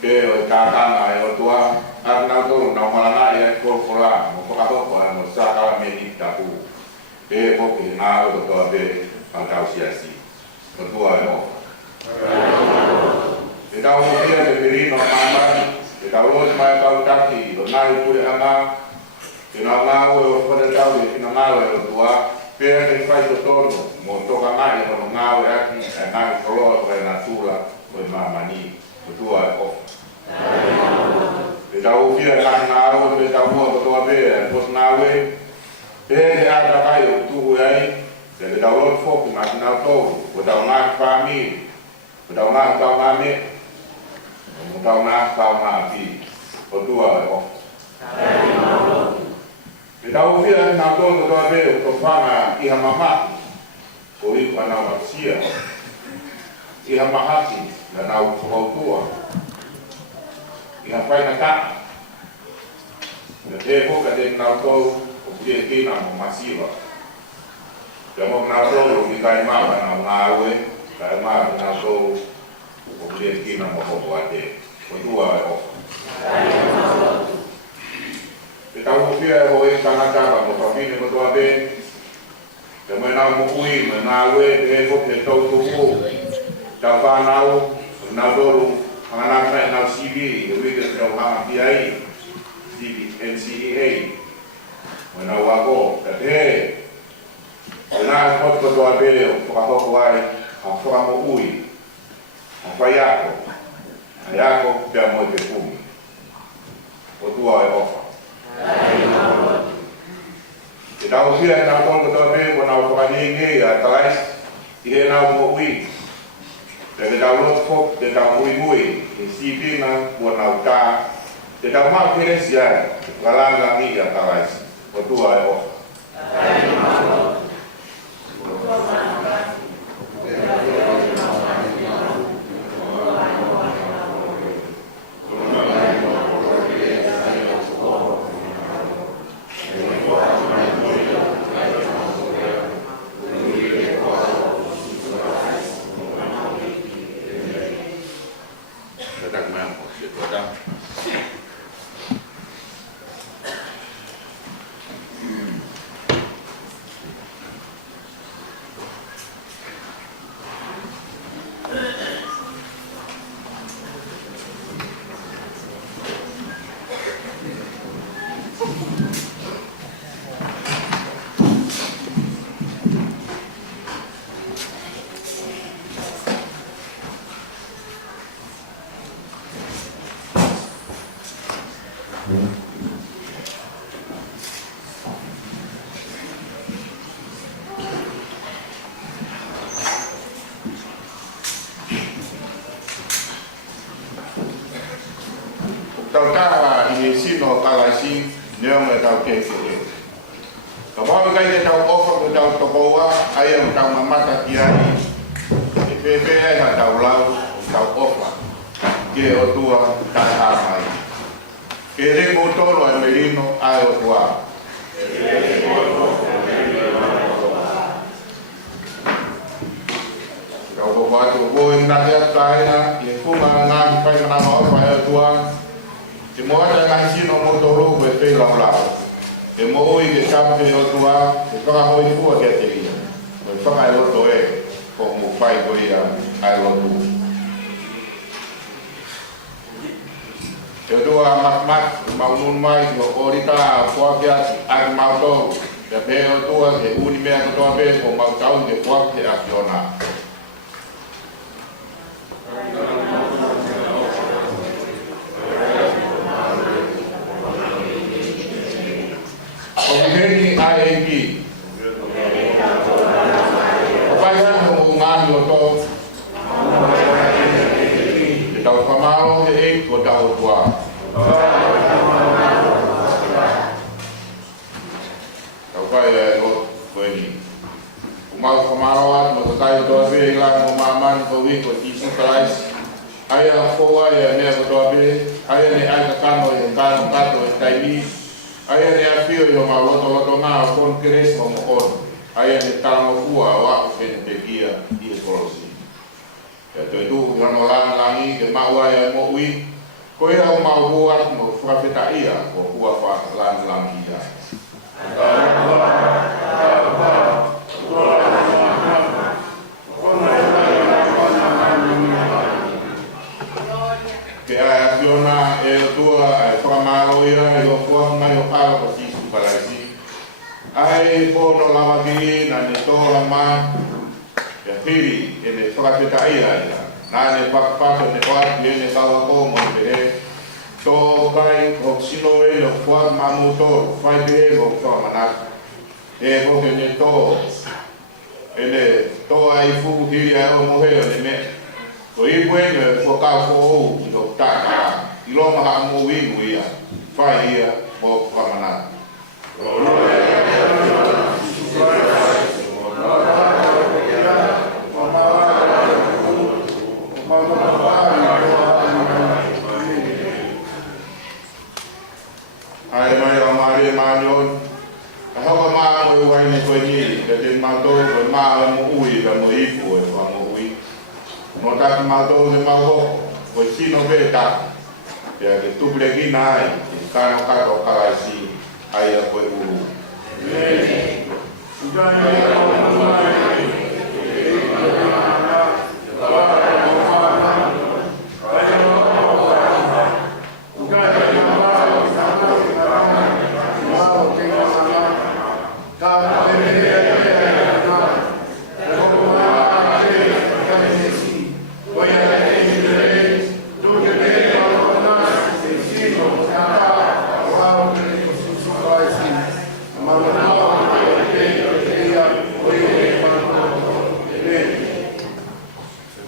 đây ở cả này ở tua Arnaldo na malana ya kola mo ka ko ko mo sa ka me ni tapu e mo ki na o to be ang tao siya si mo tua no e da mo dia de perino mama e da lo ma ka ta ki do na pu ana e na la o ko da tao e na ma o tua pe e fai to torno mo to ka mai no na o ya ki na ko lo e na tura ko mama ni mo tua o Kita ufia kan nau kita mua betul be pos nawe be ada kayu tu ai jadi download fok nak nau to download kami download kau kami download kau mati berdua oh kita ufia nau to betul be untuk fana iha mama koi kana masia iha mahati dan nau kau tua Ia fai na ka. Na te ko ka de na to o dia ki na mo masiva. Ya mo na to ro ki kai ma na na we, kai ma na to o dia ki na mo ko ate. Ko tua o. Te ta mo fia o e kana ka mo pa fine mo to abe. Te mo na mo ui na we te ko te to ko. Ta fa na do Anak saya nak CV, lebih ke dalam PI, CV, NCEA, mana wago, kete, mana kot ketua beliau, pakau kuai, apa kamu ui, apa yako, dia mau berfumi, ketua apa? Kita usia nak tahu ketua beliau, mana apa ini, ya telas, dia nak mau ui. Để đào lót phốt, để đào mùi, để xí đi na buồn nào ta, để đào mạo phía đến xí ai, và làm ra nghĩ là ta lại có tu ai ổ. Tau taha I sino kalasi neonga tau kekere. Ka wau kai te tau ofa ko tau tokoa, ai am tau mamata ki ai, pepe ai tau lau, tau ofa. Ke o tua tai hamai. Ke re motoro e merino ai o tua. Kau ko watu ko inda ya kaina, ye kuma na pai na ma o pai tua. Te mo ata na sino motoro ko pe lau lau. Te mo i ke kape o tua, te whaka hoi kua ke te ia. Te whaka e loto e, ko mo pai ko ia ai lotu. Te tua mak maunun mai ko orita kua ke ati mauto. Te pe o tua ke uni mea ko toa pe ko mautau ke kua ke akiona. Heni IAP. Apa yang hubungan loto? Kita kamau ke ko tau tua. Kau pai lot ini. Umau kamauan mo kai do be la mo maman ko wi ko Jesus Christ. Aya ko aya ne ko do be, aya ne ai ka kano yang kan kato tai Aya ni apio yo ma loto nga kon kres mo kon. Aya ni talo kua wa ken te kia i kolosi. Ya to itu yo no langi ke ma wa ya mo wi. Ko ia o ma buat mo profeta ia ko kua fa langi ia. Ke ai fiona e tua e whakamaro ia o kua mai o kala ko tisu paraisi. Ai pono lama ki na ne toa ma e hiri e ne whakapeta ia ia. Na ne whakapato ne whaki e ne tawa ko mo te he. Tō kai o sino e no kua mamuto whai te e o kua manaka. E hoke ne tō. E ne tō ai fuku hiri ai o moheo ne me. Ko i puene ko ka ko i do taka i lo ma mo wi ia fai ia bo kamana ai mai o mari manyon ka ho ma mo wai ne ko ni de ma to ko ma mo ui ka mo i pu e mo ui no tak mato de mago ko sino beta ya que tu bregina ai kano kato kalasi ai a ko uru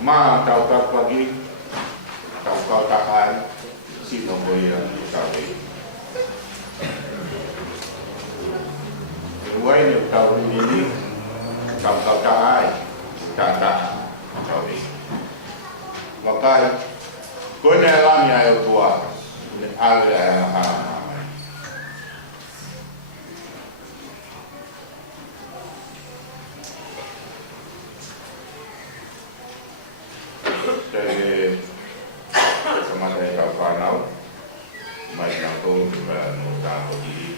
ma tau tak pagi tau takai sino boya sabe ruai ni tau ini tau takai tata sabe makai ko ne lami ai tua ne ale dari kemana ya kau panau, macam tu juga mungkin berdiri.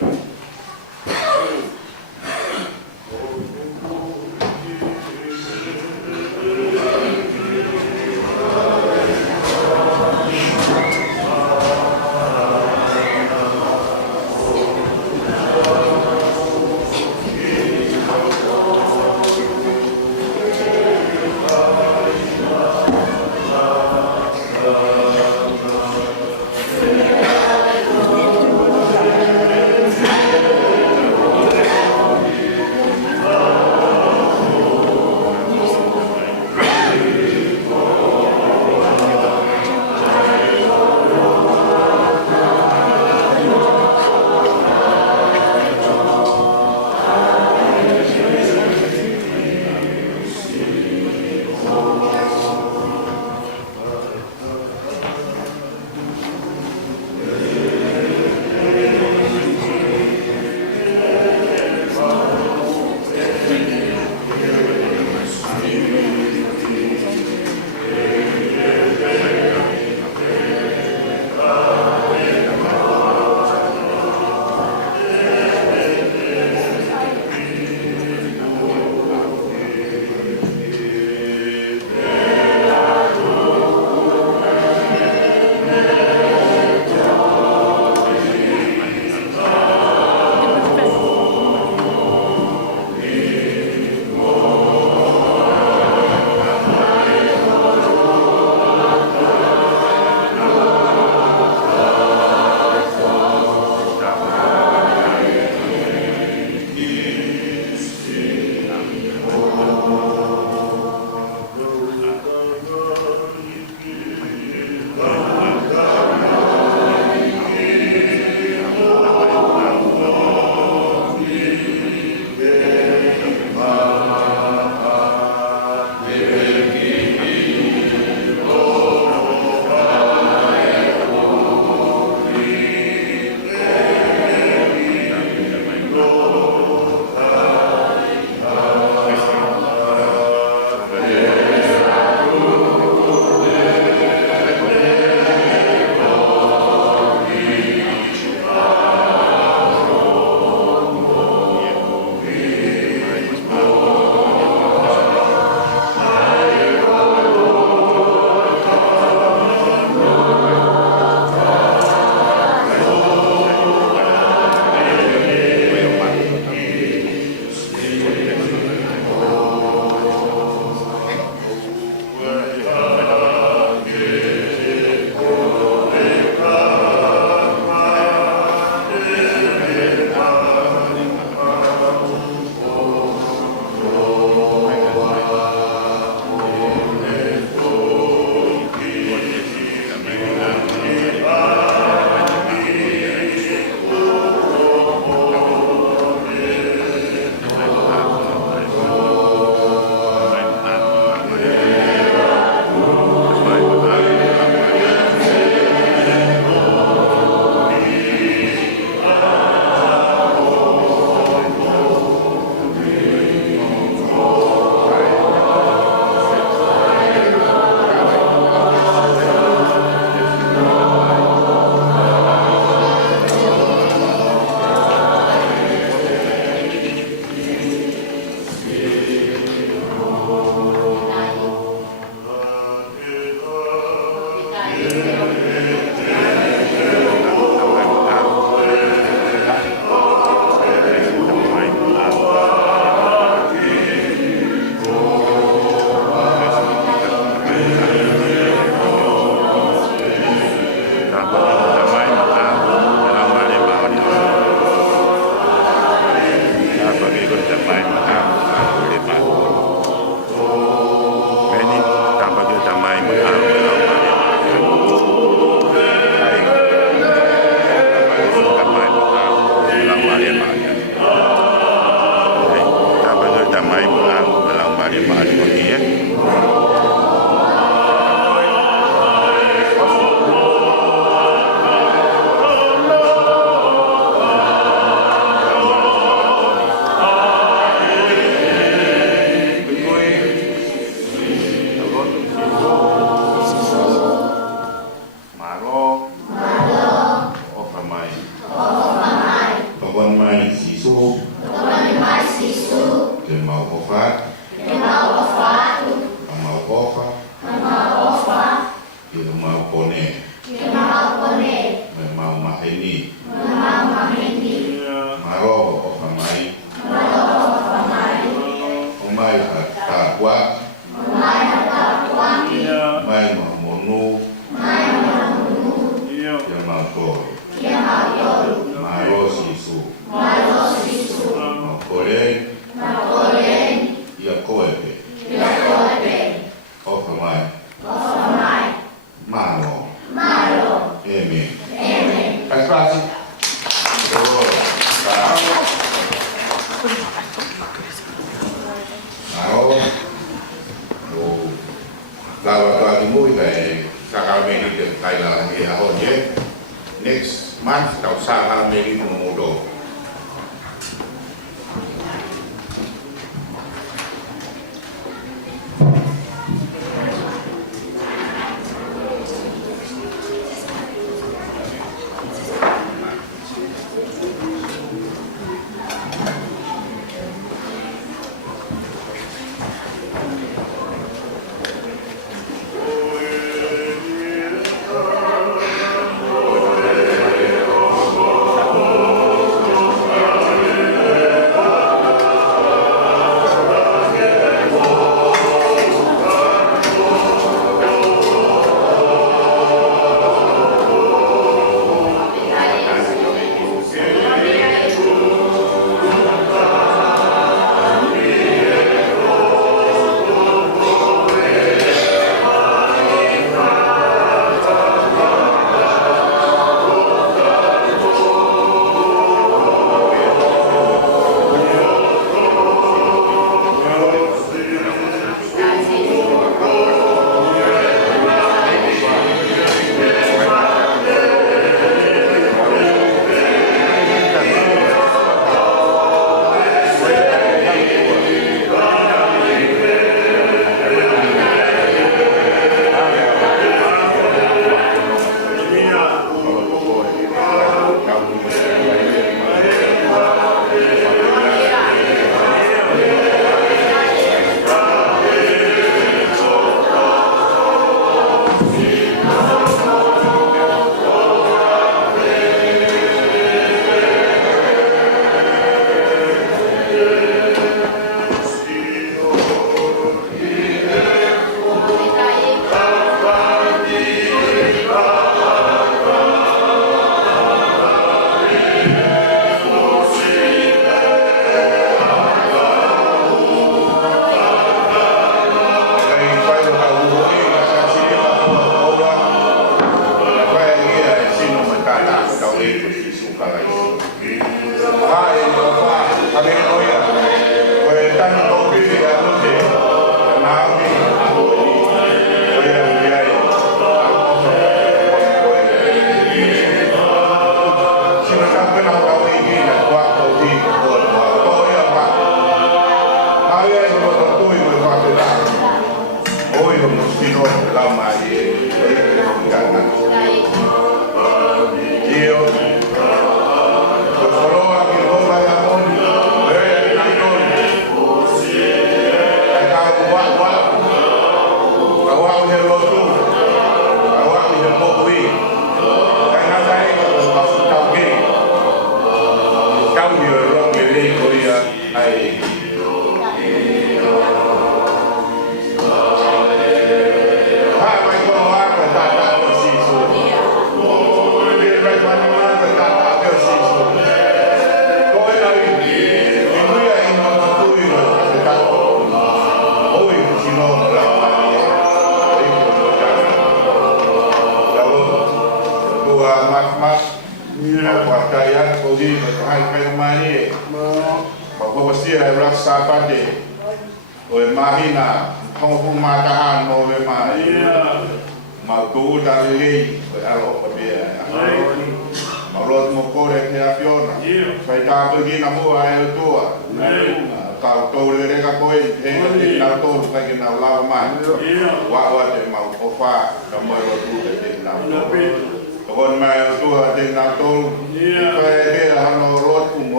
tau sanga meri momodo.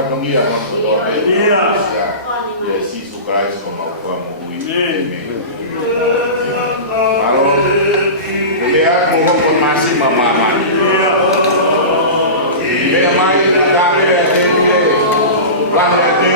whakatongia no ko do ai. Yesu Christ ko mau ko mo ui. Maro le a ko ko masi mama mani. Le mai da le te te. Plan le te.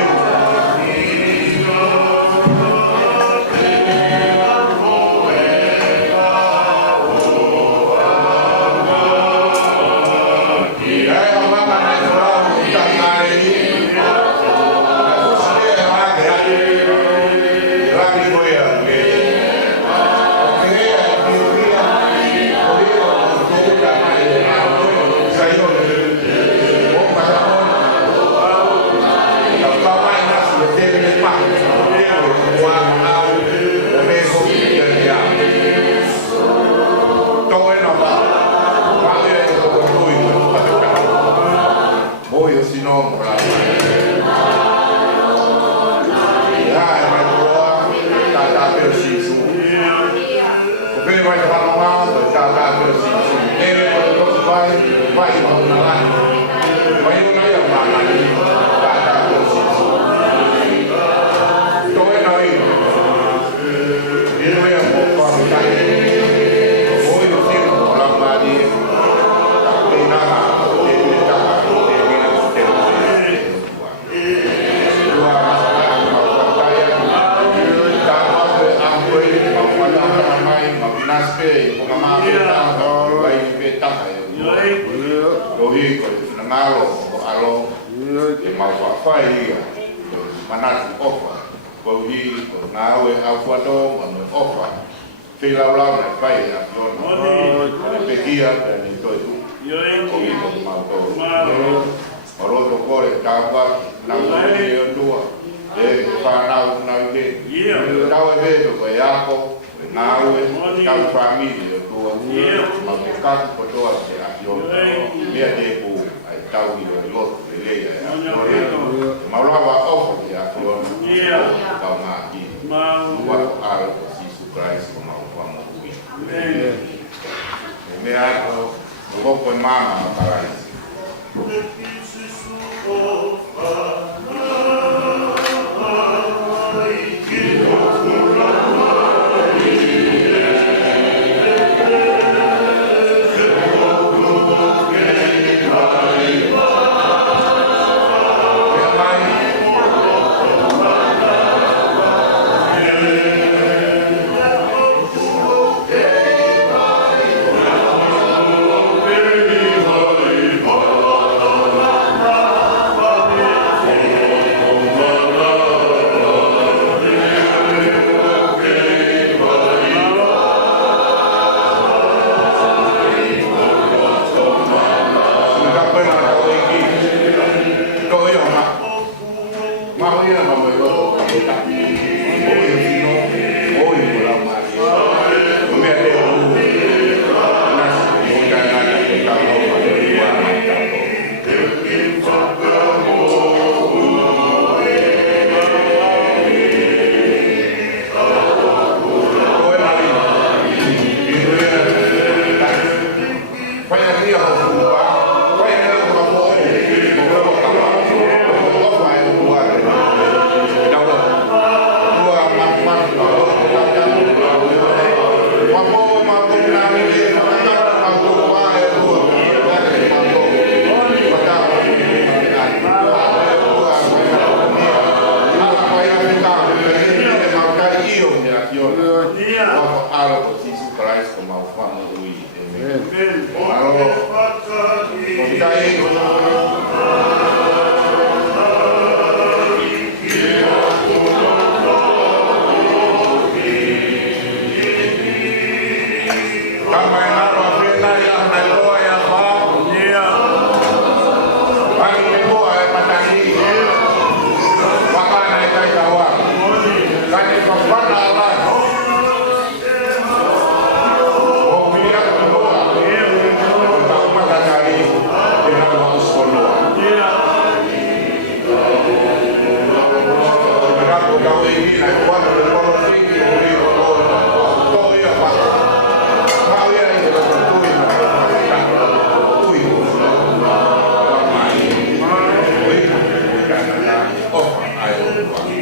ofa ai o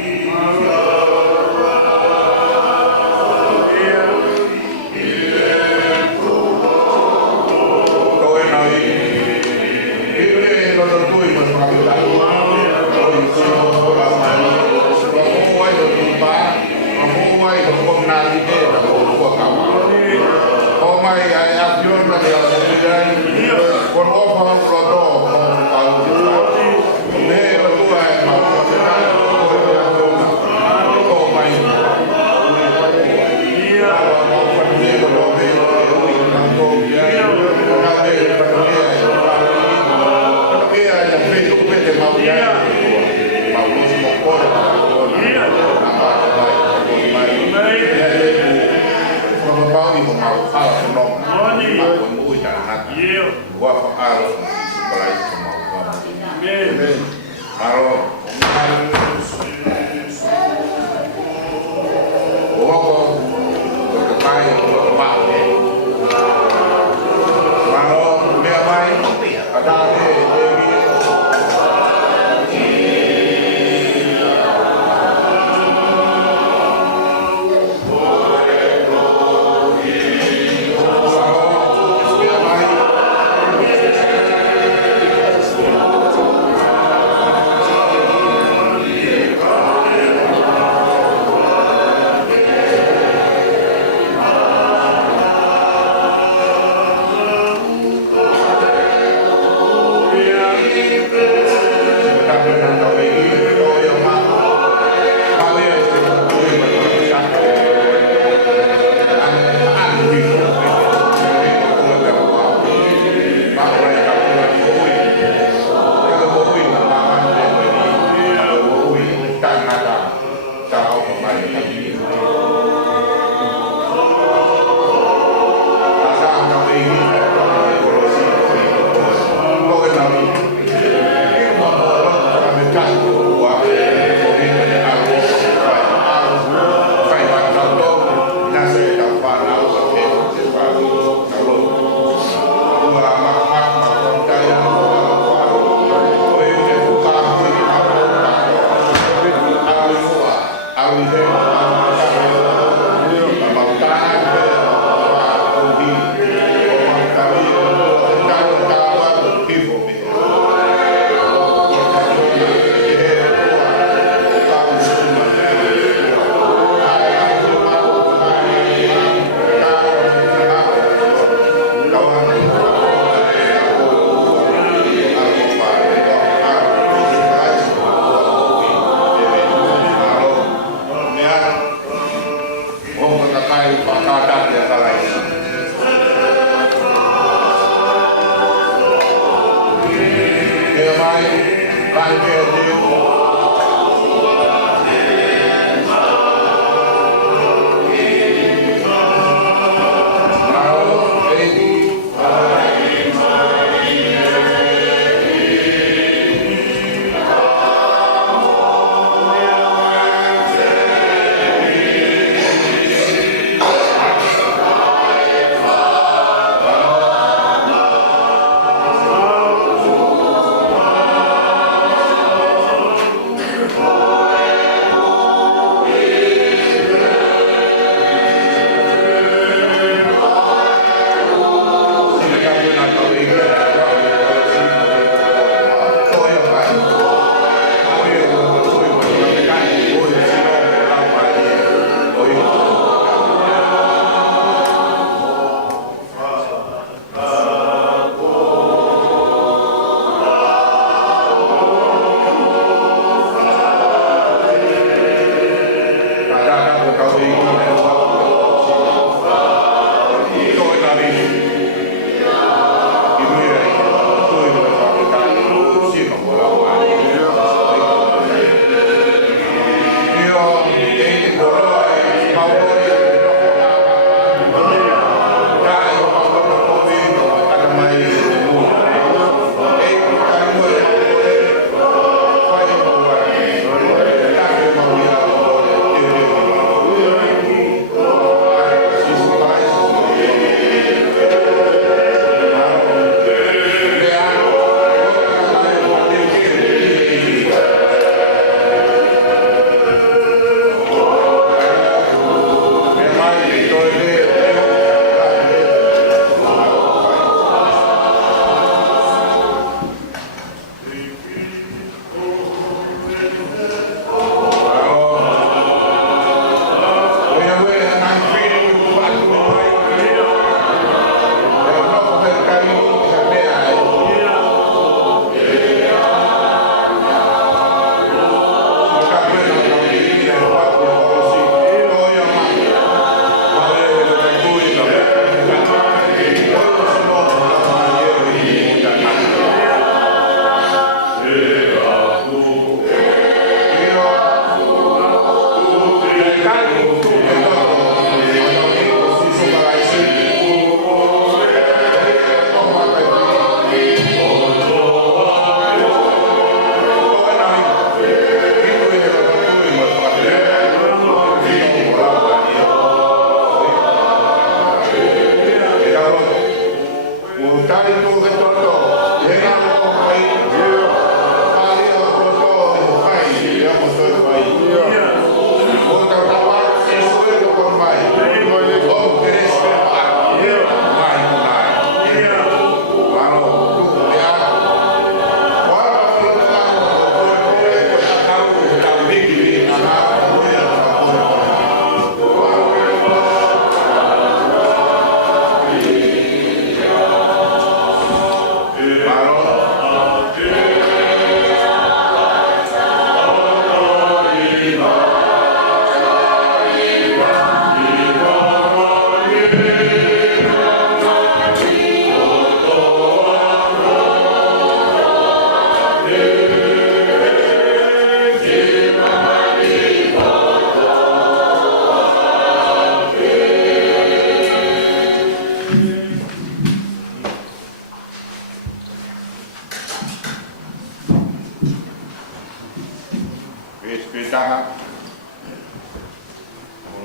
espetaha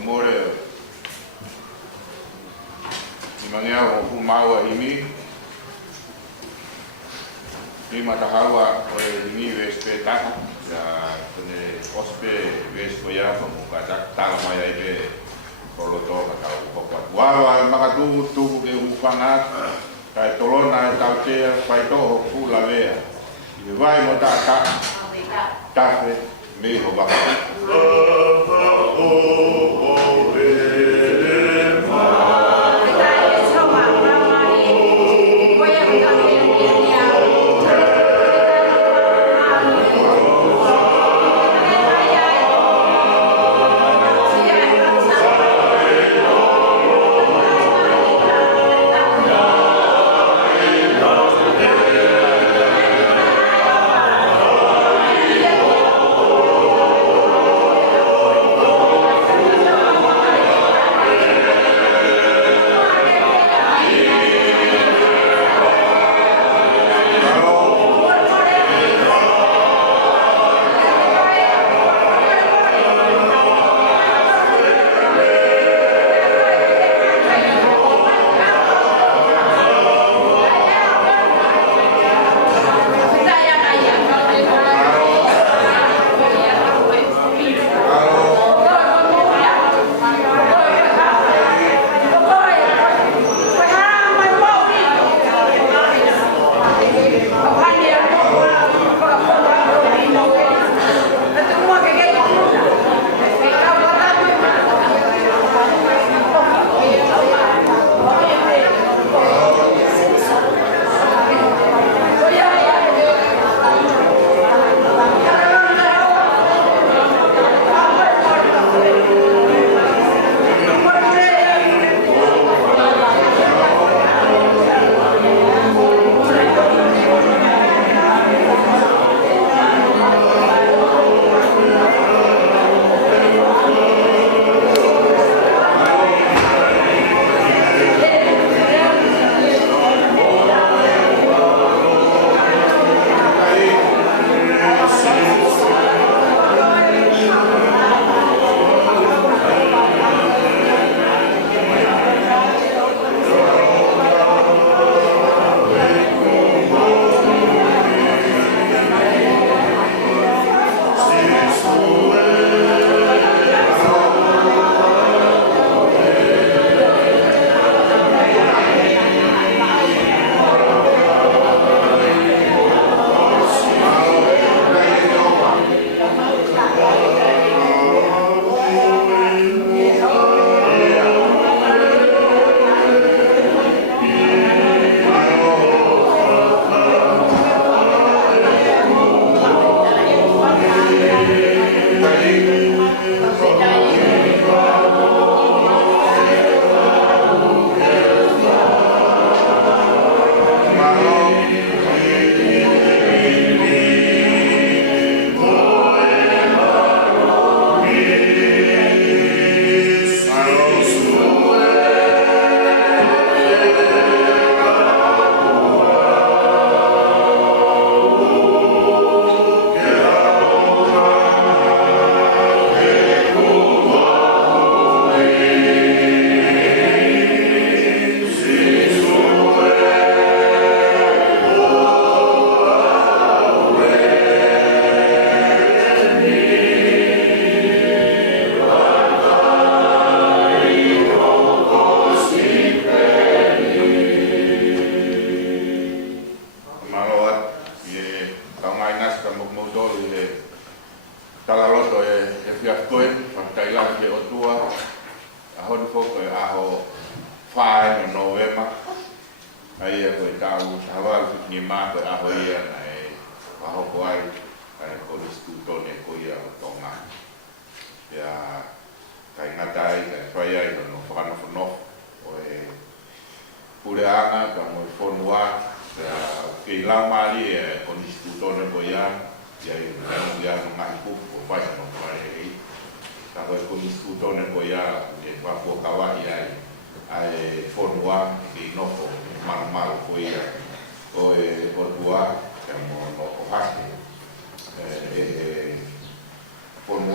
more ni mangea o kumawa imi ni matahawa o imi espetaha ya kone ospe vespo ya como kata talma ya ibe polo to ka ko wa makatu tu ke ufanga kai tolona tautea pai to pula vea i vai mo ta tafe me ho ba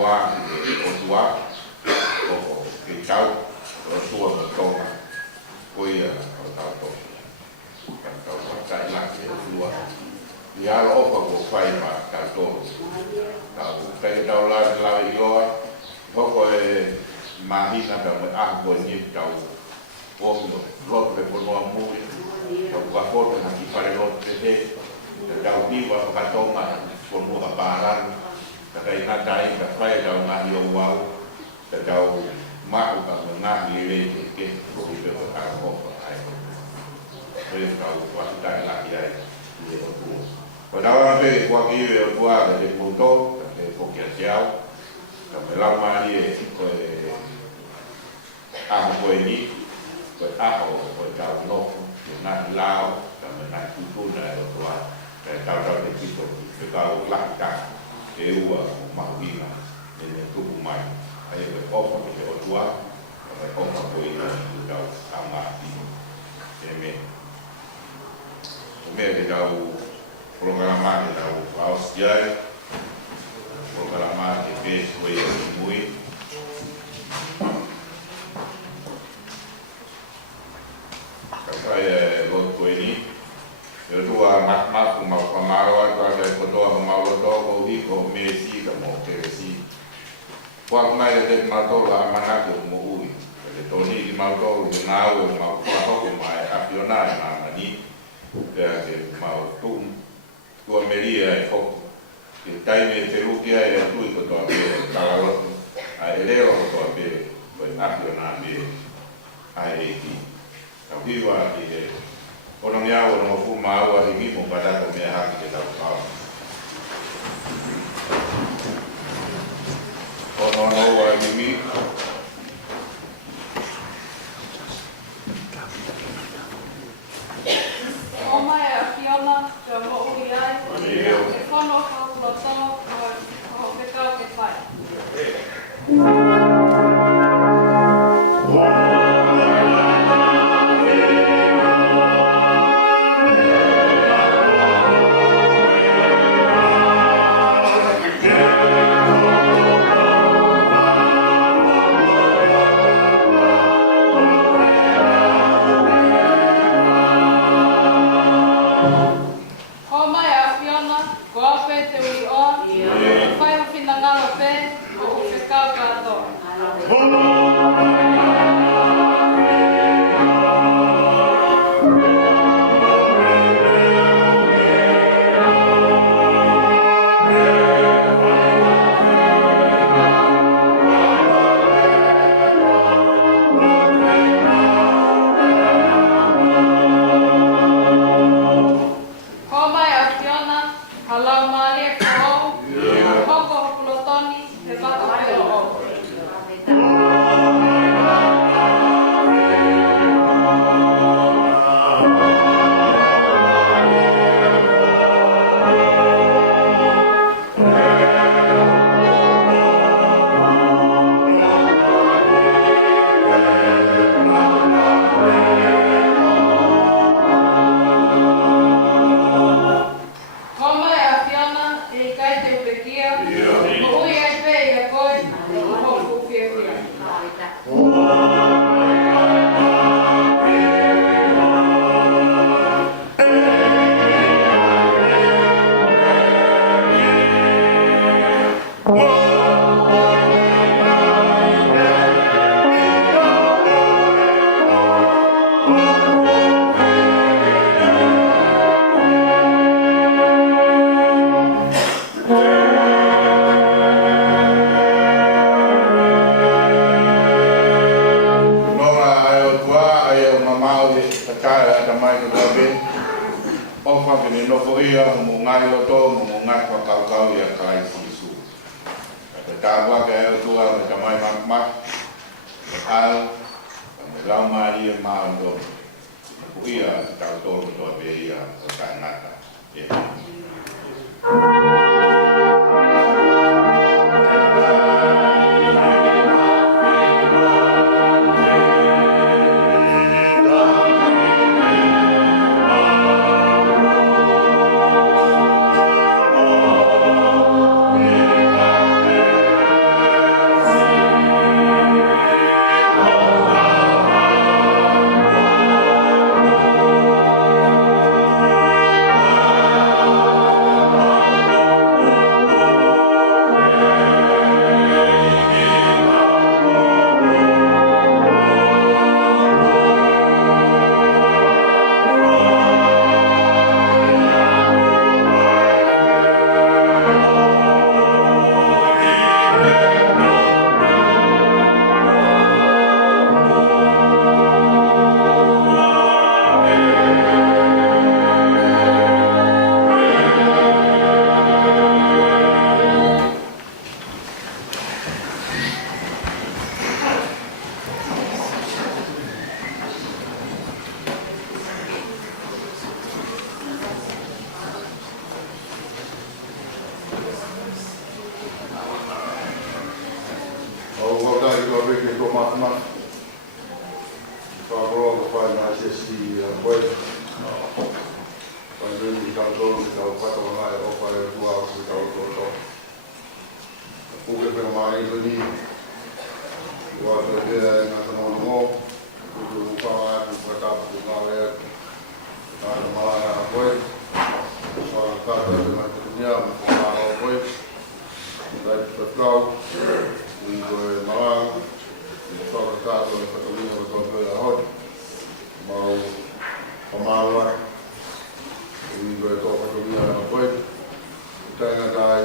tua o tua o ke tau o tua o tonga o ia o tau to ka tau ka ila ke tua ni alo opa ko fai ma ka to tau kai tau la i loa hoko e mahina ka me a ko ni tau o lo pe ko no mu ka ka foto na ki pare lo te tau viva ka tonga ko mo ka paran kai na tai ka fai tau na yo wau ka tau mau ka na le ke ko pe ka ko ai ko tau wa tai la ki ai ni ko tu ko dawa pe ko ki o tua de punto ke ko ki asiao ka me la ma ni ko a ko ni ko a ko tau no na lao ka me na tu na o tua tau tau te kito ke tau la ka e ua mahina e ne tupu mai ai e ofa ke o tua e ofa ko i na tau amati e me ke tau programa ke tau austiai programa ke pes ko i mui kai lo ko ni eu tua mat com mal com mal agora é com dor mal dor ou rico mereci como mereci quando mais é de mal dor a maná que mo ui de toni de mal dor de nau mal com mais acionar na mani que mal tu meria é foco que tai me peru que é tu e to a cala a eleo to a pe pues acionar de ai aqui a viva e ono mea o no fuma agua di mimo para comer haki que tau pau. Ono no wa di mi. O mai a Fiona, te mo ui ai. E whono ka kuloto, o whekau ke whai. dai to be to mama. So ro ko na sesi boy. Quando mi canto mi ho fatto mai ho fare tua su to. Pure per mai lì. Guarda che na sono no. Tu fa tu porta tu na poi sono stato in Macedonia, poi dai per Flau, in Malang, sono stato in Catalogna per oggi, ma Malwa, in Catalogna poi, China dai,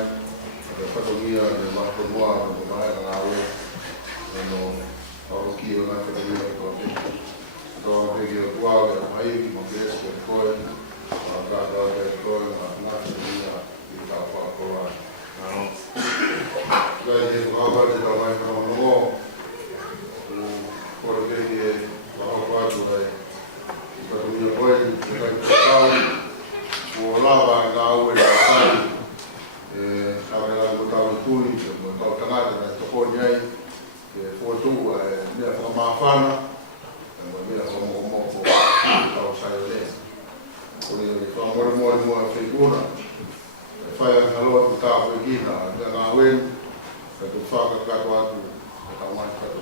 Catalogna nel Marco Nuovo, come era la ho chiesto una Catalogna do video atual é uma equipe uma vez que foi a cada foi uma nacionalidade e tal para lá não daí eu vou fazer também para o novo por ver que o quadro aí para o meu pai que o lava na água da sala sabe lá botar o túnel botar o canal na toponia aí que foi tu minha forma fana mira como causa de porque como mo figura fai a lo que tá aqui na wen que tu faca cá tu tá mais para tu